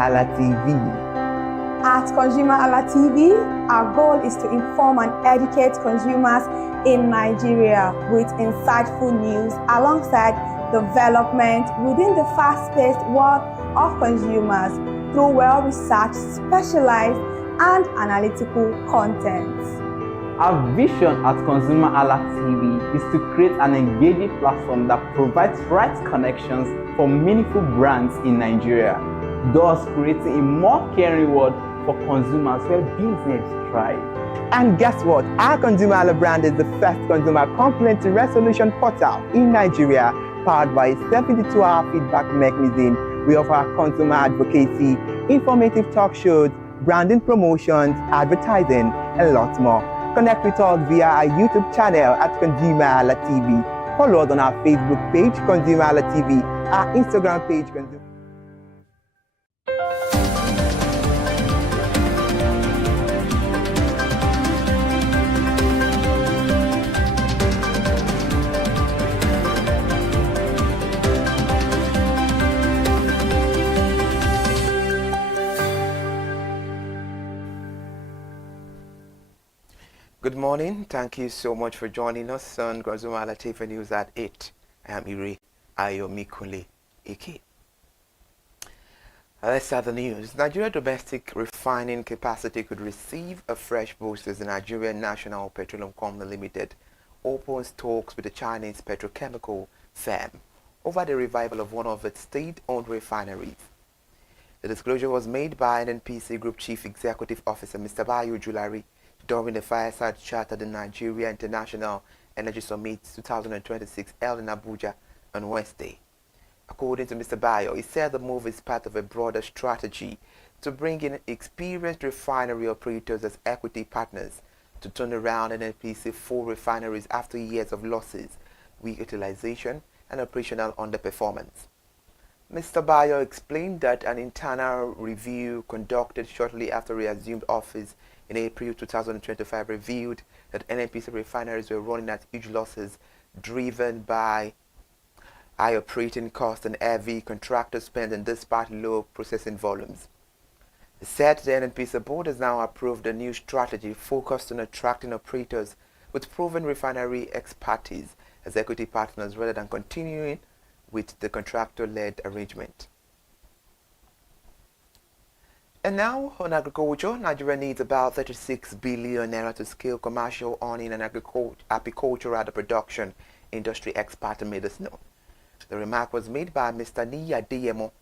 ConsumerHallaTV. At ConsumerHallaTV, our goal is to inform and educate consumers in Nigeria with insightful news alongside development within the fast-paced world of consumers through well-researched, specialized, and analytical content. Our vision at ConsumerHallaTV is to create an engaging platform that provides right connections for meaningful brands in Nigeria, thus creating a more caring world for consumers where business thrive. And guess what? Our ConsumerHalla brand is the first consumer complaint resolution portal in Nigeria, powered by a 72-hour feedback mechanism. We offer consumer advocacy, informative talk shows, branding promotions, advertising, and lots more. Connect with us via our YouTube channel at ConsumerHallaTV. Follow us on our Facebook page, ConsumerHallaTV, our Instagram page, Good morning. Thank you so much for joining us on ConsumerHallaTV News at 8. I am Iri Ayomikunle Ike. Let's start the news. Nigeria domestic refining capacity could receive a fresh boost as the Nigerian National Petroleum Company Limited opens talks with the Chinese petrochemical firm over the revival of one of its state-owned refineries. The disclosure was made by NNPC Group Chief Executive Officer Mr. Bayo Julari during the fireside chat at the Nigeria International Energy Summit 2026 held in Abuja on Wednesday. According to Mr. Bayo, he said the move is part of a broader strategy to bring in experienced refinery operators as equity partners to turn around NNPC 4 refineries after years of losses, weak utilization, and operational underperformance. Mr. Bayo explained that an internal review conducted shortly after he assumed office in April 2025 revealed that NNPC refineries were running at huge losses driven by high operating costs and heavy contractor spend and despite low processing volumes. He said the NNPC board has now approved a new strategy focused on attracting operators with proven refinery expertise as equity partners rather than continuing with the contractor-led arrangement. And now on agriculture, Nigeria needs about 36 billion naira to scale commercial onion and apicultural production, industry expert made this known. The remark was made by Mr. Niya Adeyemo,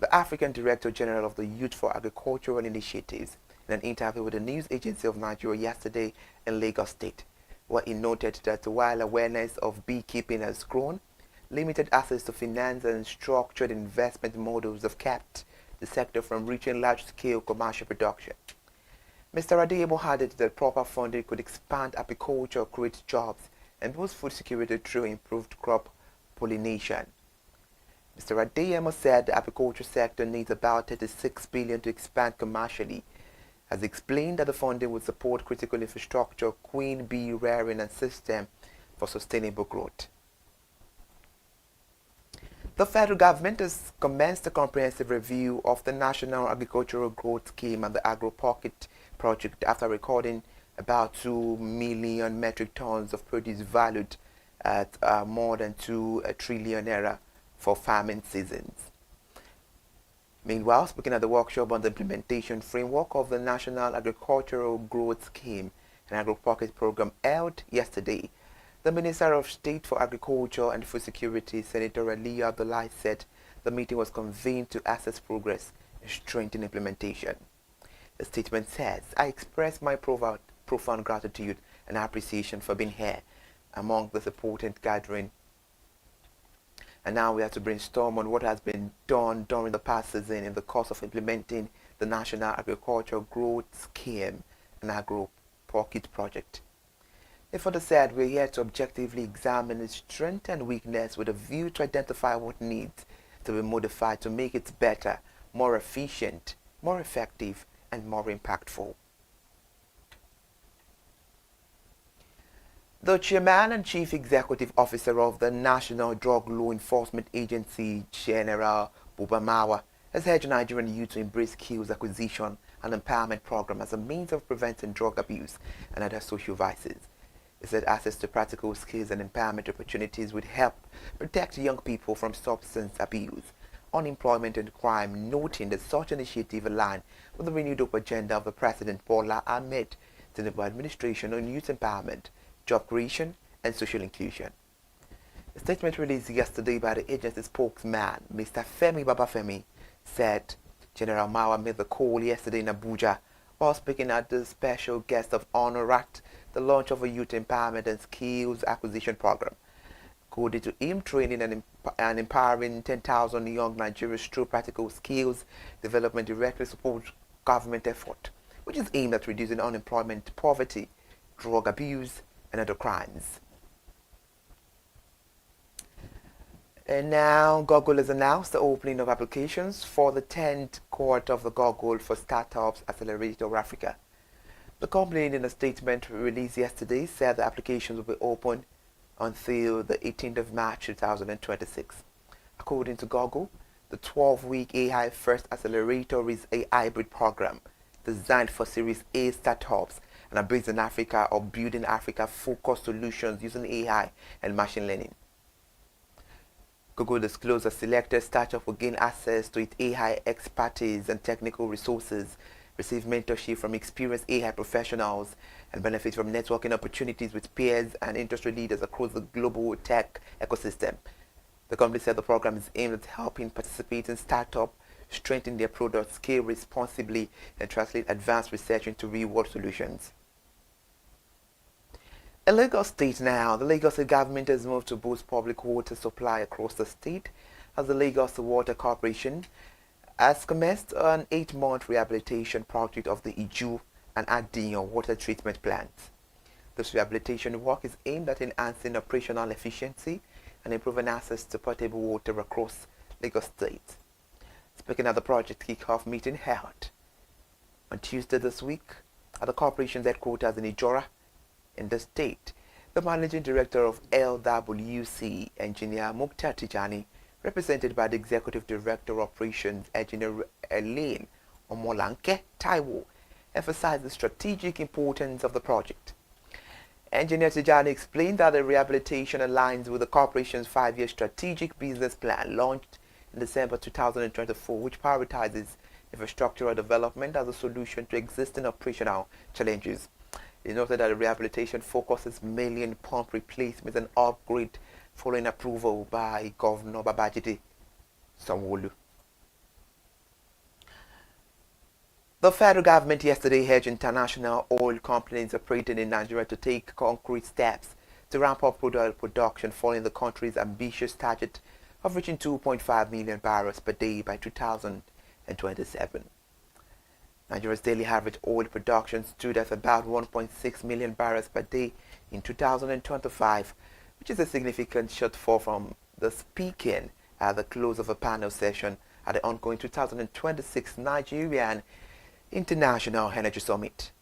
the African Director General of the Youth for Agricultural Initiatives, in an interview with the News Agency of Nigeria yesterday in Lagos State, where he noted that while awareness of beekeeping has grown, limited access to finance and structured investment models have kept the sector from reaching large-scale commercial production. Mr. Adeyemo added that proper funding could expand apiculture, create jobs, and boost food security through improved crop pollination. Mr. Adeyemo said the apiculture sector needs about 36 billion to expand commercially, as explained that the funding would support critical infrastructure, queen bee rearing, and system for sustainable growth. The federal government has commenced a comprehensive review of the National Agricultural Growth Scheme and the Agro Pocket project after recording about 2 million metric tons of produce valued at more than 2 trillion naira for farming seasons. Meanwhile, speaking at the workshop on the implementation framework of the National Agricultural Growth Scheme and Agro Pocket program held yesterday, the Minister of State for Agriculture and Food Security, Senator Ali Abdullahi, said the meeting was convened to assess progress and strengthen implementation. The statement says, "I express my profound gratitude and appreciation for being here among this important gathering. And now we have to brainstorm on what has been done during the past season in the course of implementing the National Agricultural Growth Scheme and Agro Pocket project." He further said, "We are here to objectively examine its strength and weakness with a view to identify what needs to be modified to make it better, more efficient, more effective, and more impactful." The Chairman and Chief Executive Officer of the National Drug Law Enforcement Agency, General Bubamawa, has urged Nigerian youth to embrace skills acquisition and empowerment program as a means of preventing drug abuse and other social vices. He said access to practical skills and empowerment opportunities would help protect young people from substance abuse, unemployment and crime, noting that such initiative aligned with the renewed agenda of the President Bola Ahmed Tinubu administration on youth empowerment, job creation and social inclusion. A statement released yesterday by the agency spokesman, Mr. Femi Babafemi, said General Mawa made the call yesterday in Abuja while speaking at the special guest of honor at the launch of a youth empowerment and skills acquisition program, coded to aim training and empowering 10,000 young Nigerians through practical skills development directly support government effort, which is aimed at reducing unemployment, poverty, drug abuse, and other crimes. And now, Google has announced the opening of applications for the 10th cohort of the Google for Startups Accelerator Africa. The company, in a statement released yesterday, said the applications will be open until the 18th of March 2026. According to Google, the 12-week AI First Accelerator is a hybrid program designed for Series A startups and are based in Africa or building Africa-focused solutions using AI and machine learning. Google disclosed a selected startup will gain access to its AI expertise and technical resources, receive mentorship from experienced AI professionals, and benefit from networking opportunities with peers and industry leaders across the global tech ecosystem. The company said the program is aimed at helping participating startups strengthen their products, scale responsibly, and translate advanced research into real-world solutions. In Lagos State now, the Lagos State government has moved to boost public water supply across the state as the Lagos Water Corporation has commenced an 8-month rehabilitation project of the Iju and Adiyan water treatment plants. This rehabilitation work is aimed at enhancing operational efficiency and improving access to potable water across Lagos State. Speaking at the project kick-off meeting held on Tuesday this week at the corporation's headquarters in Ijora, in the state, the managing director of LWC, Engineer Mukhtar Tijani, represented by the executive director of operations, Engineer Elaine Omolanke Taiwo, emphasized the strategic importance of the project. Engineer Tijani explained that the rehabilitation aligns with the corporation's 5-year strategic business plan launched in December 2024, which prioritizes infrastructural development as a solution to existing operational challenges. He noted that the rehabilitation focuses mainly on pump replacement and upgrade following approval by Governor Babajide Sanwo-Olu. The federal government yesterday urged international oil companies operating in Nigeria to take concrete steps to ramp up crude oil production following the country's ambitious target of reaching 2.5 million barrels per day by 2027. Nigeria's daily average oil production stood at about 1.6 million barrels per day in 2025, which is a significant shortfall from the speaking at the close of a panel session at the ongoing 2026 Nigerian International Energy Summit.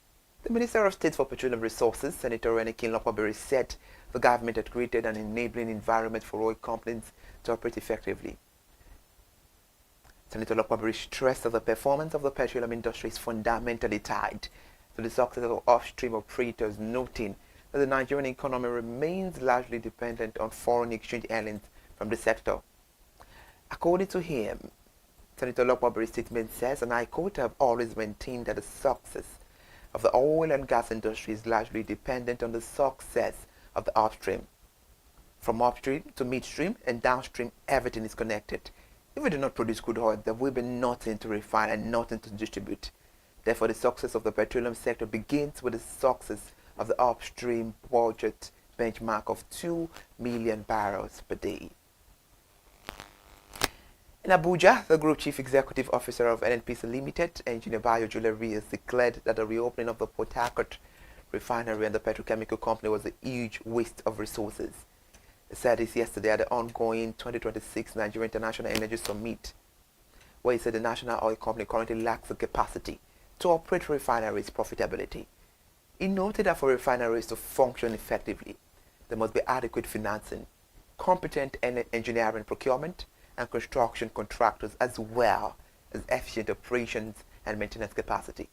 The Minister of State for Petroleum Resources, Senator Renikin Lopaberi, said the government had created an enabling environment for oil companies to operate effectively. Senator Lopaberi stressed that the performance of the petroleum industry is fundamentally tied to the success of upstream operators, noting that the Nigerian economy remains largely dependent on foreign exchange earnings from the sector. According to him, Senator Lopaberi's statement says, and I quote, "Have always maintained that the success of the oil and gas industry is largely dependent on the success of the upstream. From upstream to midstream and downstream, everything is connected. If we do not produce crude oil, there will be nothing to refine and nothing to distribute. Therefore, the success of the petroleum sector begins with the success of the upstream budget benchmark of 2 million barrels per day." In Abuja, the Group Chief Executive Officer of NNPC Limited, Engineer Bayo Jewelry, has declared that the reopening of the Port Harcourt refinery and the petrochemical company was a huge waste of resources. He said this yesterday at the ongoing 2026 Nigeria International Energy Summit, where he said the national oil company currently lacks the capacity to operate refineries profitably. He noted that for refineries to function effectively, there must be adequate financing, competent engineering procurement, and construction contractors, as well its efficient operations and maintenance capacity.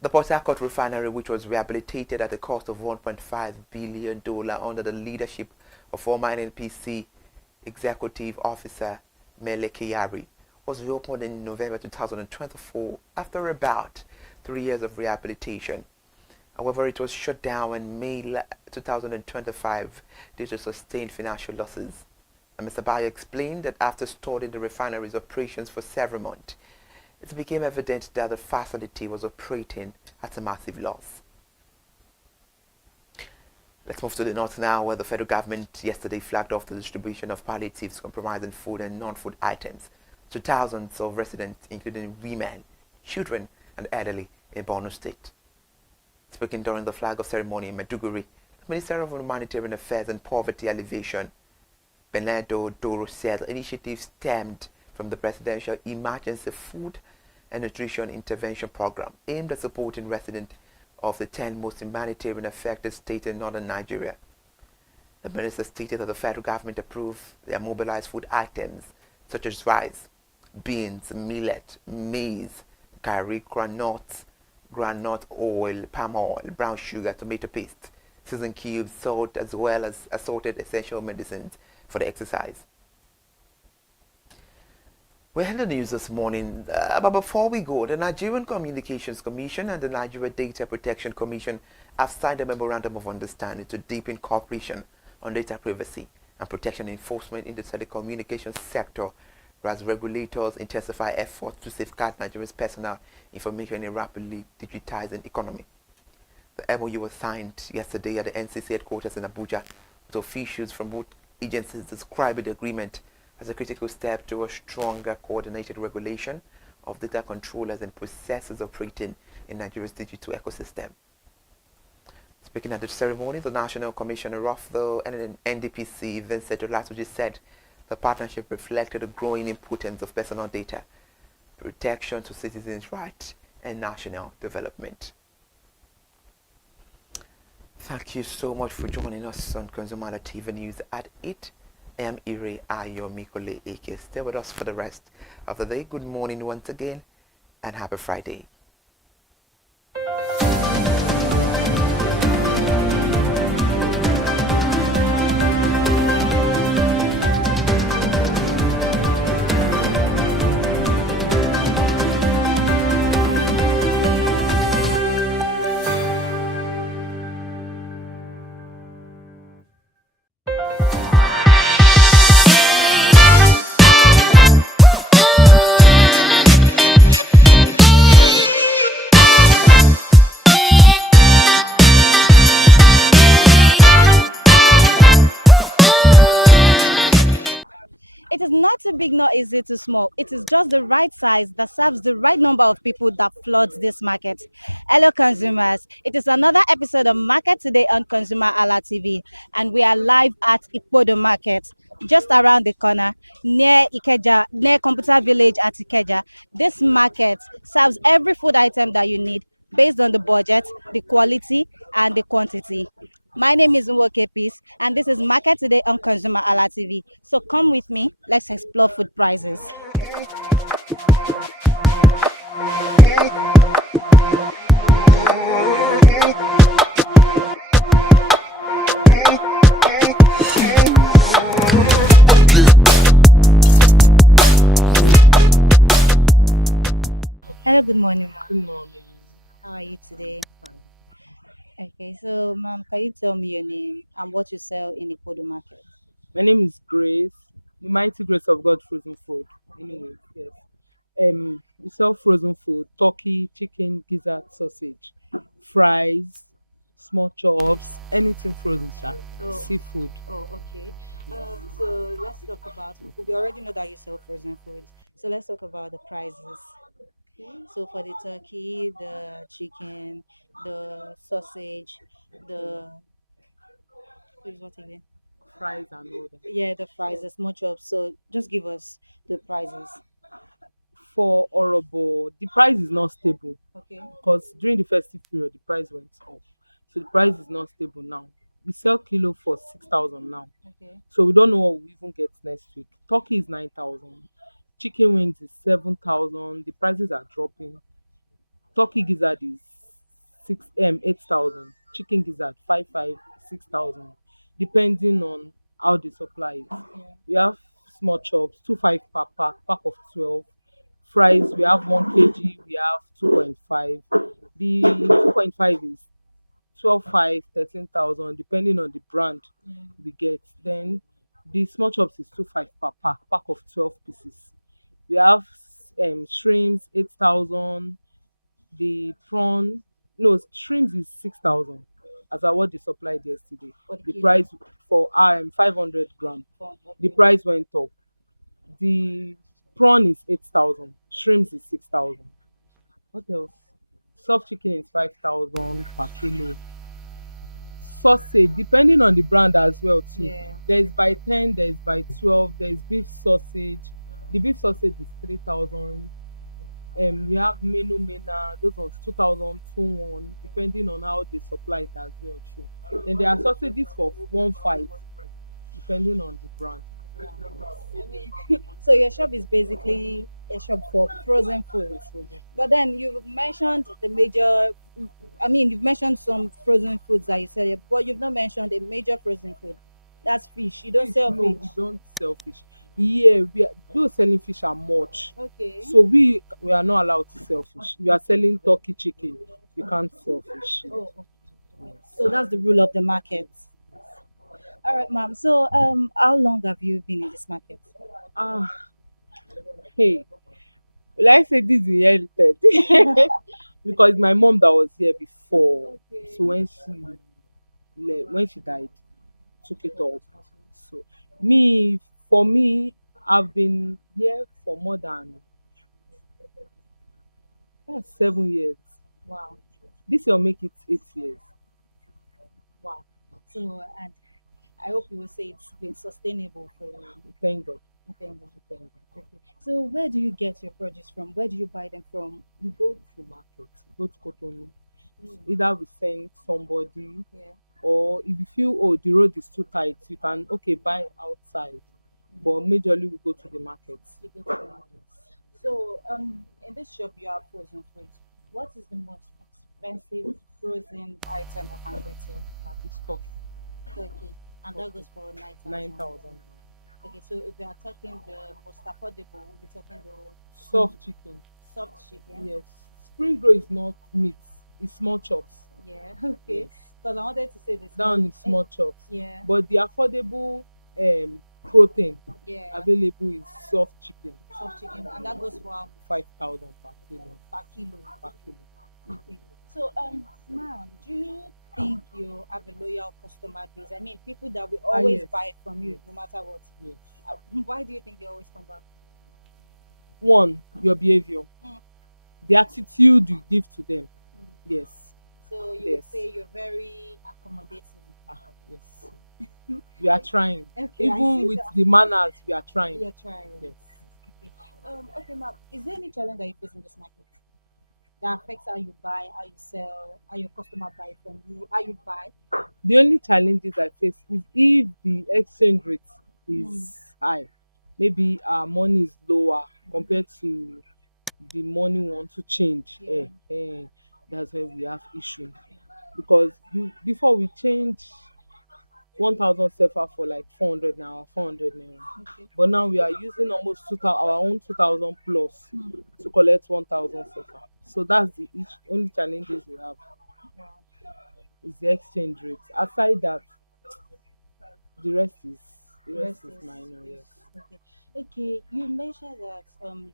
The Port Harcourt refinery, which was rehabilitated at a cost of $1.5 billion under the leadership of former NNPC Executive Officer Mele Kyari, was reopened in November 2024 after about 3 years of rehabilitation. However, it was shut down in May 2025 due to sustained financial losses. And Mr. Bayo explained that after studying the refinery's operations for several months, it became evident that the facility was operating at a massive loss. Let's move to the north now, where the federal government yesterday flagged off the distribution of palliatives comprising food and non-food items to thousands of residents, including women, children, and elderly in Borno State. Speaking during the flag-off ceremony in Maiduguri, the Minister of Humanitarian Affairs and Poverty Alleviation, Bernardo Doro, said the initiative stemmed from the Presidential Emergency Food and Nutrition Intervention Program aimed at supporting residents of the 10 most humanitarian affected states in northern Nigeria. The minister stated that the federal government approved their mobilized food items such as rice, beans, millet, maize, curry, groundnut oil, palm oil, brown sugar, tomato paste, seasoned cubes, salt, as well as assorted essential medicines for the exercise. We had the news this morning, but before we go, the Nigerian Communications Commission and the Nigeria Data Protection Commission have signed a memorandum of understanding to deepen cooperation on data privacy and protection enforcement in the telecommunications sector, as regulators intensify efforts to safeguard Nigeria's personal information in a rapidly digitizing economy. The MOU was signed yesterday at the NCC headquarters in Abuja, with officials from both agencies describing the agreement as a critical step towards stronger coordinated regulation of data controllers and processes operating in Nigeria's digital ecosystem. Speaking at the ceremony, the National Commissioner of the NDPC, Vincent Olatuji, said the partnership reflected the growing importance of personal data, protection to citizens' rights, and national development. Thank you so much for joining us on ConsumerHallaTV News at 8. I am Ire Ayomikole Eke. Stay with us for the rest of the day. Good morning once again, and happy Friday. It is not too big, nor is it too small. It is just the right size that serves the right number of people that floods this market. Hello, consumers. It is another episode of Market Today on ConsumerHallaTV, and we are live at Ipodo Market, just around the corner, near Ikeja, near Computer Village at Ikeja. This market serves every food item that you need based on the budget, the quality, and the quantity. My name is Nwoke Peace, and this is Market Today on ConsumerHallaTV. So come with me, let's explore food prices. Hello, good morning, ma'am. Good morning. How are you today? Fine. Okay, so ma'am, can you tell me your name and what you sell in the Ipodo Market? My name is Grace, the mighty grace of God frozen food. Anyways, yes. We sell frozen food, turkey, chicken, gizzard, sausage, fries, small chops, anything frozen, Oh. seafood. Oh, okay. So let's talk about. We already know that you sell frozen foods. So let's talk about the prices. So for the turkey, the chicken, the sausage, the what again? Fries and all that. Yeah, the fries, the small chops. So just give us the prices. For Orobo, the price is not stable Okay. because during the festive period, the price went up. So the price is not stable now. We sell kilo for 6,000 now. Okay. So we don't know what we even get next week. Turkey is 9,000. Chicken wings is 7,000. The prices are dropping. Turkey gizzard is 8,000. Chicken gizzard 6,000, depending on how the supply is. We have small chops 2.5 per pack of 12. Fries we have 1 kg. We have 2.5. The 2.5 is 12.5, 13,000, depending on the brand we get. Then the small chops is 2.5 per pack of 12 pieces. We have shrimps 8,000. The prawn, no, shrimps is 6,000 as I what they supplied yesterday. The price for 500 gram, the price went up. The prawn is 8,000, shrimps is 6,000. What else? Soft chicken is 5,000 per kilo. Sausage, depending on the brand as well too. There's by 10, there's by 12, there's beef sausage. The beef sausage is 3,000. We have menu mena, those ones 2,000, 2,1, depending on how they supply it as well too. Then there are sausages for 1.5, depending on the brand. So your shop is basically a shop for frozen foods. But then you mentioned the major, I mean, you've mentioned some frozen foods that you sell, here, but you've not mentioned a major frozen food. That's fish. You don't sell No, fish. we don't sell fish. Yeah, those selling fish are much. Okay. So we are not allowed to sell fish. We are selling turkey chicken. We can't sell fish. Oh, okay. So that's the rule of the market. All right, ma'am. So how long have you been in this market? Ah, hey, will I say this is inherited? Because my mom that was here before. So when she died, took it off. So for me, I've been here for more than 7 years. Wow. This will make it 8 years. Wow. So and I hope you will say it's been sustainable for you. Thank God. Thank God. Okay. So where do you get your produce from? Where do you buy them from? We go to market, go to Cotonou. Either we send somebody, or if you feel the road is too tight, you can buy outside. But majorly we go to the market. You go to the market. So in this shop you have frozen foods. What is the most expensive frozen item I can get here? It's turkey. Turkey. And that goes for 9,000. 9,000. Okay, so if we are talking the most affordable, we'll be talking the Soft chicken. soft chicken. Yes. Spring roll is not meat. It's small chops. Yeah, okay. Because I wanted to say this. Down is small chops. Yeah. But the affordable protein available is soft chicken. Soft chicken, and that goes for 5,000 per kilo. per kilo. Per kilo. Okay. So ma'am, do you think you have a loyal customer base? I mean, people that will always yes. buy from you no matter what. Yes. Why do you think they always come back? One, your behavior. Mm. The attitude you give to them. Yes. So you would say you're very accommodating. Yes. We are trying. Okay, I Even see with that. the manners, we are trying. You're trying. Yes. Okay, ma'am. Is there any challenge that you face in this market that affects how you buy, how you sell, how your customer buy from you, how you buy? The only challenges I face is if the exchange rate is high. Maybe our money is lower compared to the money we want to change. That's where we have issue. Because before we change 1,000 sefa for like 400 naira, 400 naira. Okay. But now we are using almost 2,000, our own 2,000 plus to collect 1,000 sefa. So that's the only challenges we have. Is the exchange rate. Aside that, the rest is minor. Yes. Okay, you mentioned that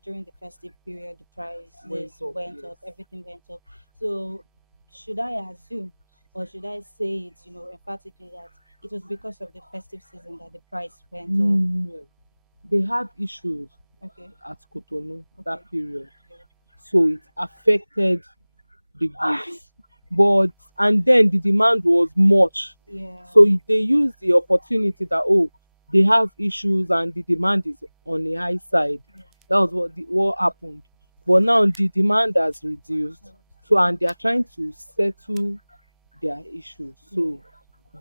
during the festive period the prices went up, everything went up. So should I assume or should I say it, emphatically that it was because of the festive season that the price went up? No, they had issues at Cotonou that period, so it affected the goods. But and then the demand was much, so they used the opportunity that they have issues and the demand is on the high side. That was what happened. But now the demand has reduced, so and they are trying to settle their issues. So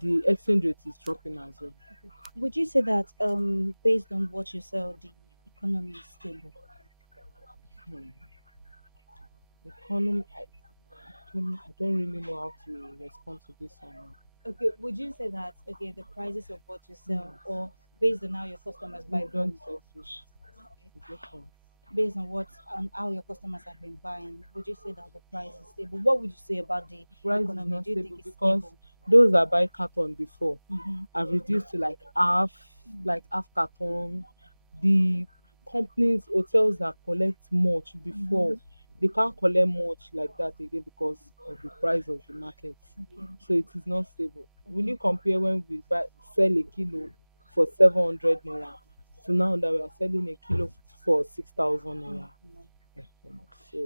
the exchange rate is dropping as well. Would you say that based on what you sell, the economy is stable? Economy, I don't really know how to respond to this one. Okay, would you say that okay, the prices of what you sell, or based on how your customers buy No, from don't you, selfish. It's different. based on what on how your customers have been buying, would you say that the price is stable? What would you say about the Price is economy? not Do you think stable it's because stable? those that buy carton before Mm-hmm. have reduced to like half carton. The companies, hotels that collect much before, they can't collect much like that again because of the price of the market. Okay. So it is not stable. Will you compare when we sell a kilo for 700 naira to now that we are selling a kilo for 6,000 naira? So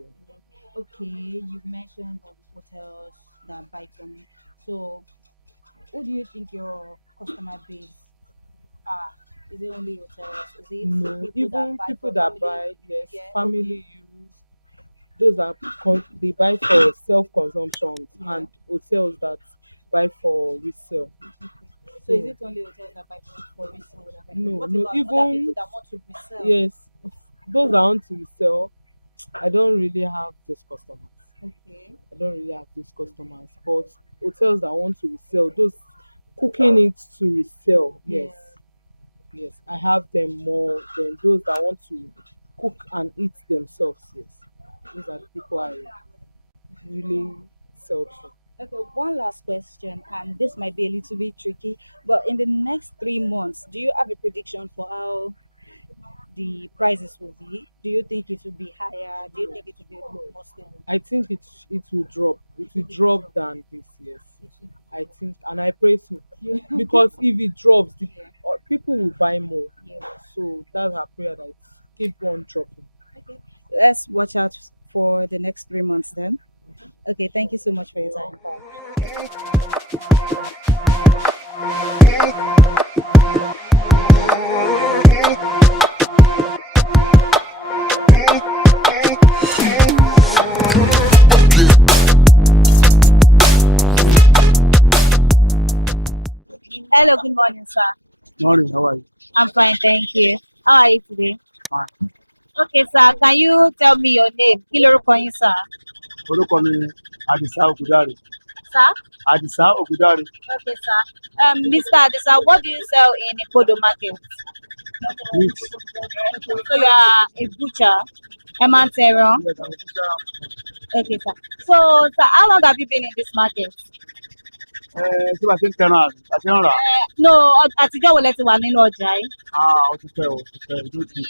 Okay, you mentioned hotels that buy from you. So, who do you think your customer base are? Is it only hotels? Is it no, people that even buy people for that family? buy, yes, Yeah. Okay. family use, those that they buy for self-consumption, Yeah. and hotels that buy for resale. So, is So it only hotels that buy for resale? That buy no, what no, about other people even that want to resell? yes, those that want to resell, I don't really have those customers. Okay. I don't really have those customers, but hotels that want to resell, those cooking it to resell, yes, yes, I have them more than those that want to cook and eat themselves. Yes, those are the people I really sell to. Okay, one last question, and this might be a little bit tricky, but in the next 3 months, do you have a prediction for how the prices will be? Do you think it will be higher? Do you think it will be more stable? I think it will drop. It will It will drop drop. than this. Yes, It will- I think, and I pray so Yeah. because if it drops, Yeah. people will buy more. Yeah. So that's our prayer that it keep on dropping. Okay. Let's watch out for the next 3 months then. Okay, thank you so much for your time. Hello, good morning, sir. Morning, how are you? I'm fine, thank you. How are you today? Fine. Okay, sir. Can you tell me your name? Kí lorúkọ yín, sir? Orúkọ mi ni Àdìsá Ògúndáre. Sir? Àdìsá Ògúndáre. Okay, sir. Mr. Adisa, what do you sell in Ipodo market? Meat. So you are a butcher, Emantero. Yes, I'm a teacher. Okay, sir. So, sir, how long have you been in this market? Tí wàá ṣe ń tẹran àti ń rà. No, àtijọ́ wo lẹ ti wà nínú ọjà yìí? Ó ti pẹ́ o, ó ti pẹ́ o, ó ti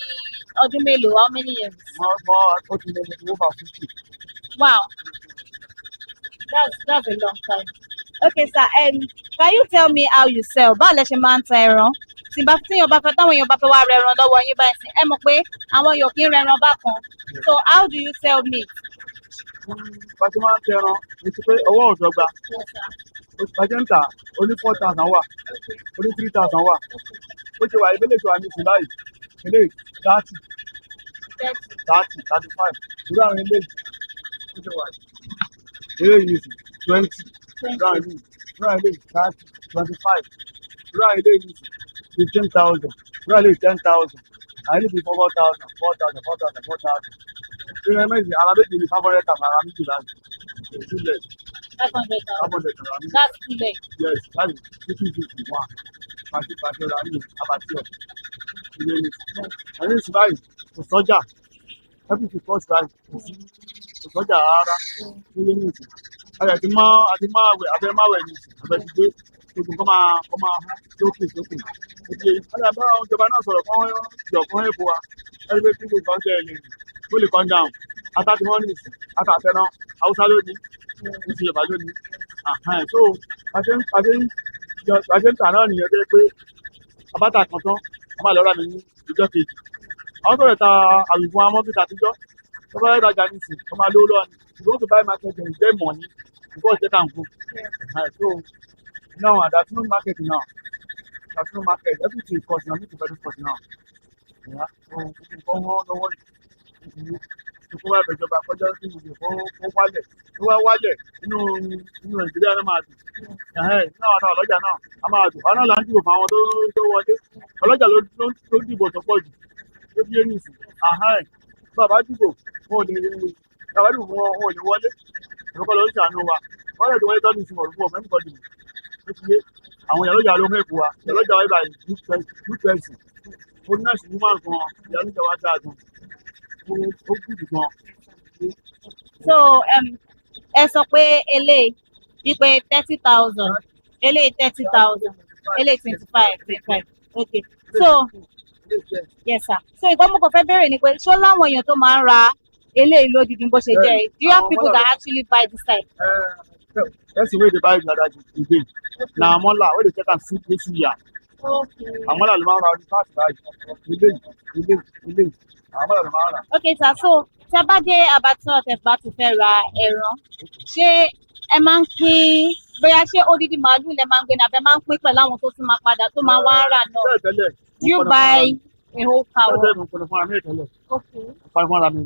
Ọdún mélòó? How many years? ó ti lé ní over 50. Wow, that's a long time. Okay, sir. Can you tell me how you sell? Báwo lẹ ṣe máa ń ta ẹran? Tíyàn bá fẹ́ táwọn èèyàn bá fẹ́ wá rẹran lọ́wọ́ yín báyìí sí, ẹ mọ̀ pé àwọn èèyàn kì í rẹran bákan. So how do you sell meat? Bá a ṣe máa ń tẹran, ní ti pé owó ò dọ́gba. Yes, sir. Bá a ṣe ń tà, ó ní 4,000 wà, ó ní 3,000 wà. Ó ṣe wà ìbílẹ̀ tó wà ní ìsìn báyìí. Ilé 30, 30, 35. Irú àwọn ilé ó ṣe wà yìí. Ilé yìí sì 20. Irú àwọn ilé 30, 25. Irú àwọn ilé yìí sì 15,000. Irú àwọn ilé 10,000. Àwọn ilé bíi 4,000, 4,000, 4,000, 4,000. Irú ẹ̀mẹ́ ìsìn ara méjì ní 500,000 ara méjì láti. Two legs, 500,000. 500,000 ara méjì. That's too late. Yes, that is 50-51. Pàṣípàṣẹ ra ní abattoir. Ilé ní ìsìn. Ẹni ìsìn báyìí kò sọ́jà. Everything cost price. Kò sọ́jà rárá. Ilé ní ìsìn. Àti máa wẹ̀ ní ìsìn. Àbẹ̀ ti gbé gbogbo kọ́ máa sókè. Àti àbá ìjọba náà sọ̀rọ̀ fún ìjọ̀kan èèbò wa. Ẹni pé kí gbogbo ọjọ́ ẹ̀lẹ́ ó lè calm down. Ata tí wọ́n ní ìsìn. Ata àtẹná. Haúsá lónìí. Ìsì Yorùbá lónìí. So àṣẹ ń tà náà nìyẹn bẹ́ẹ̀ pé abáta kan tán a máa lọ rà mí ní ìjọ kejì. Àwọn tó rẹ̀ ta àwìfún amọ́fíìsì àtijọ́ tó bá rajà ní ìsìn tó máa lówó lọ́wọ́ ni. If you want to buy market then you get money before you take am go. So now there's no market now. There's no market. Everything cost now. Everything very cost now. So nǹkan wọn lọ́wọ́ yìí. Ìfowó wá ìbẹ̀jọba kọjá sí ìlú ó wálẹ̀. Ó wá wálẹ̀ nínú Nàìjíríà náà máa dùn. Nínú àwọn ọlọ́jà náà a máa dùn. Àwọn náà là ń dìbò fún àwọn tó wọlé. Ọlọ́jà ló dìbò tó pọ̀ jù. ó di ẹni ìsìn bàbá dìbò wọn ò lè bàbá dìbò wọn ò lè wọlé ìrọ́pọ̀ ló ń ṣàánú wa wọ́n lè tó wọlé tọ́jú ìsìn ọ̀rùn fún ọ̀fẹ́ nìkan dìbò ó ti yé àwọn ìyàlójà ló mẹ́kù wa ìyàlójà wáyé báyìí dúpẹ́sì ó ní àṣì ní máa gan ìyàlójà wá dáa gan ó kù jù gan. So ẹ sọ pé eléyìí wípé 30,000 eléyìí 30,000 eléyìí 25. Okay, so yes sir, so ìgbọ́n mo kàn fẹ́ bẹ̀rẹ̀ ni pé ṣó láwọn èèyàn tó máa ń ra eléyìí lódìdí bó ṣe jẹ́ do you have people that actually buy this type? Person wey dey buy like today na amola wey dey take am see this year. Amola ló máa ń ra ọdún fast báyìí ilé amola ló máa ń rà. Okay sir, so tí a bá dé abattoir tẹ́ bá ti fẹ́ ra ẹran ṣé ẹ máa ń pín bóyá ṣé odidi màálù lẹ máa ń gbé ní abẹ máa ń pín pẹ̀lú àwọn tó tún máa padà tó máa wá rà náà? You buy a whole cow? Bẹ́ẹ̀ ni mo kọ́ni fúnra mi tẹ́lẹ̀. Mo kọ́ni fúnra mi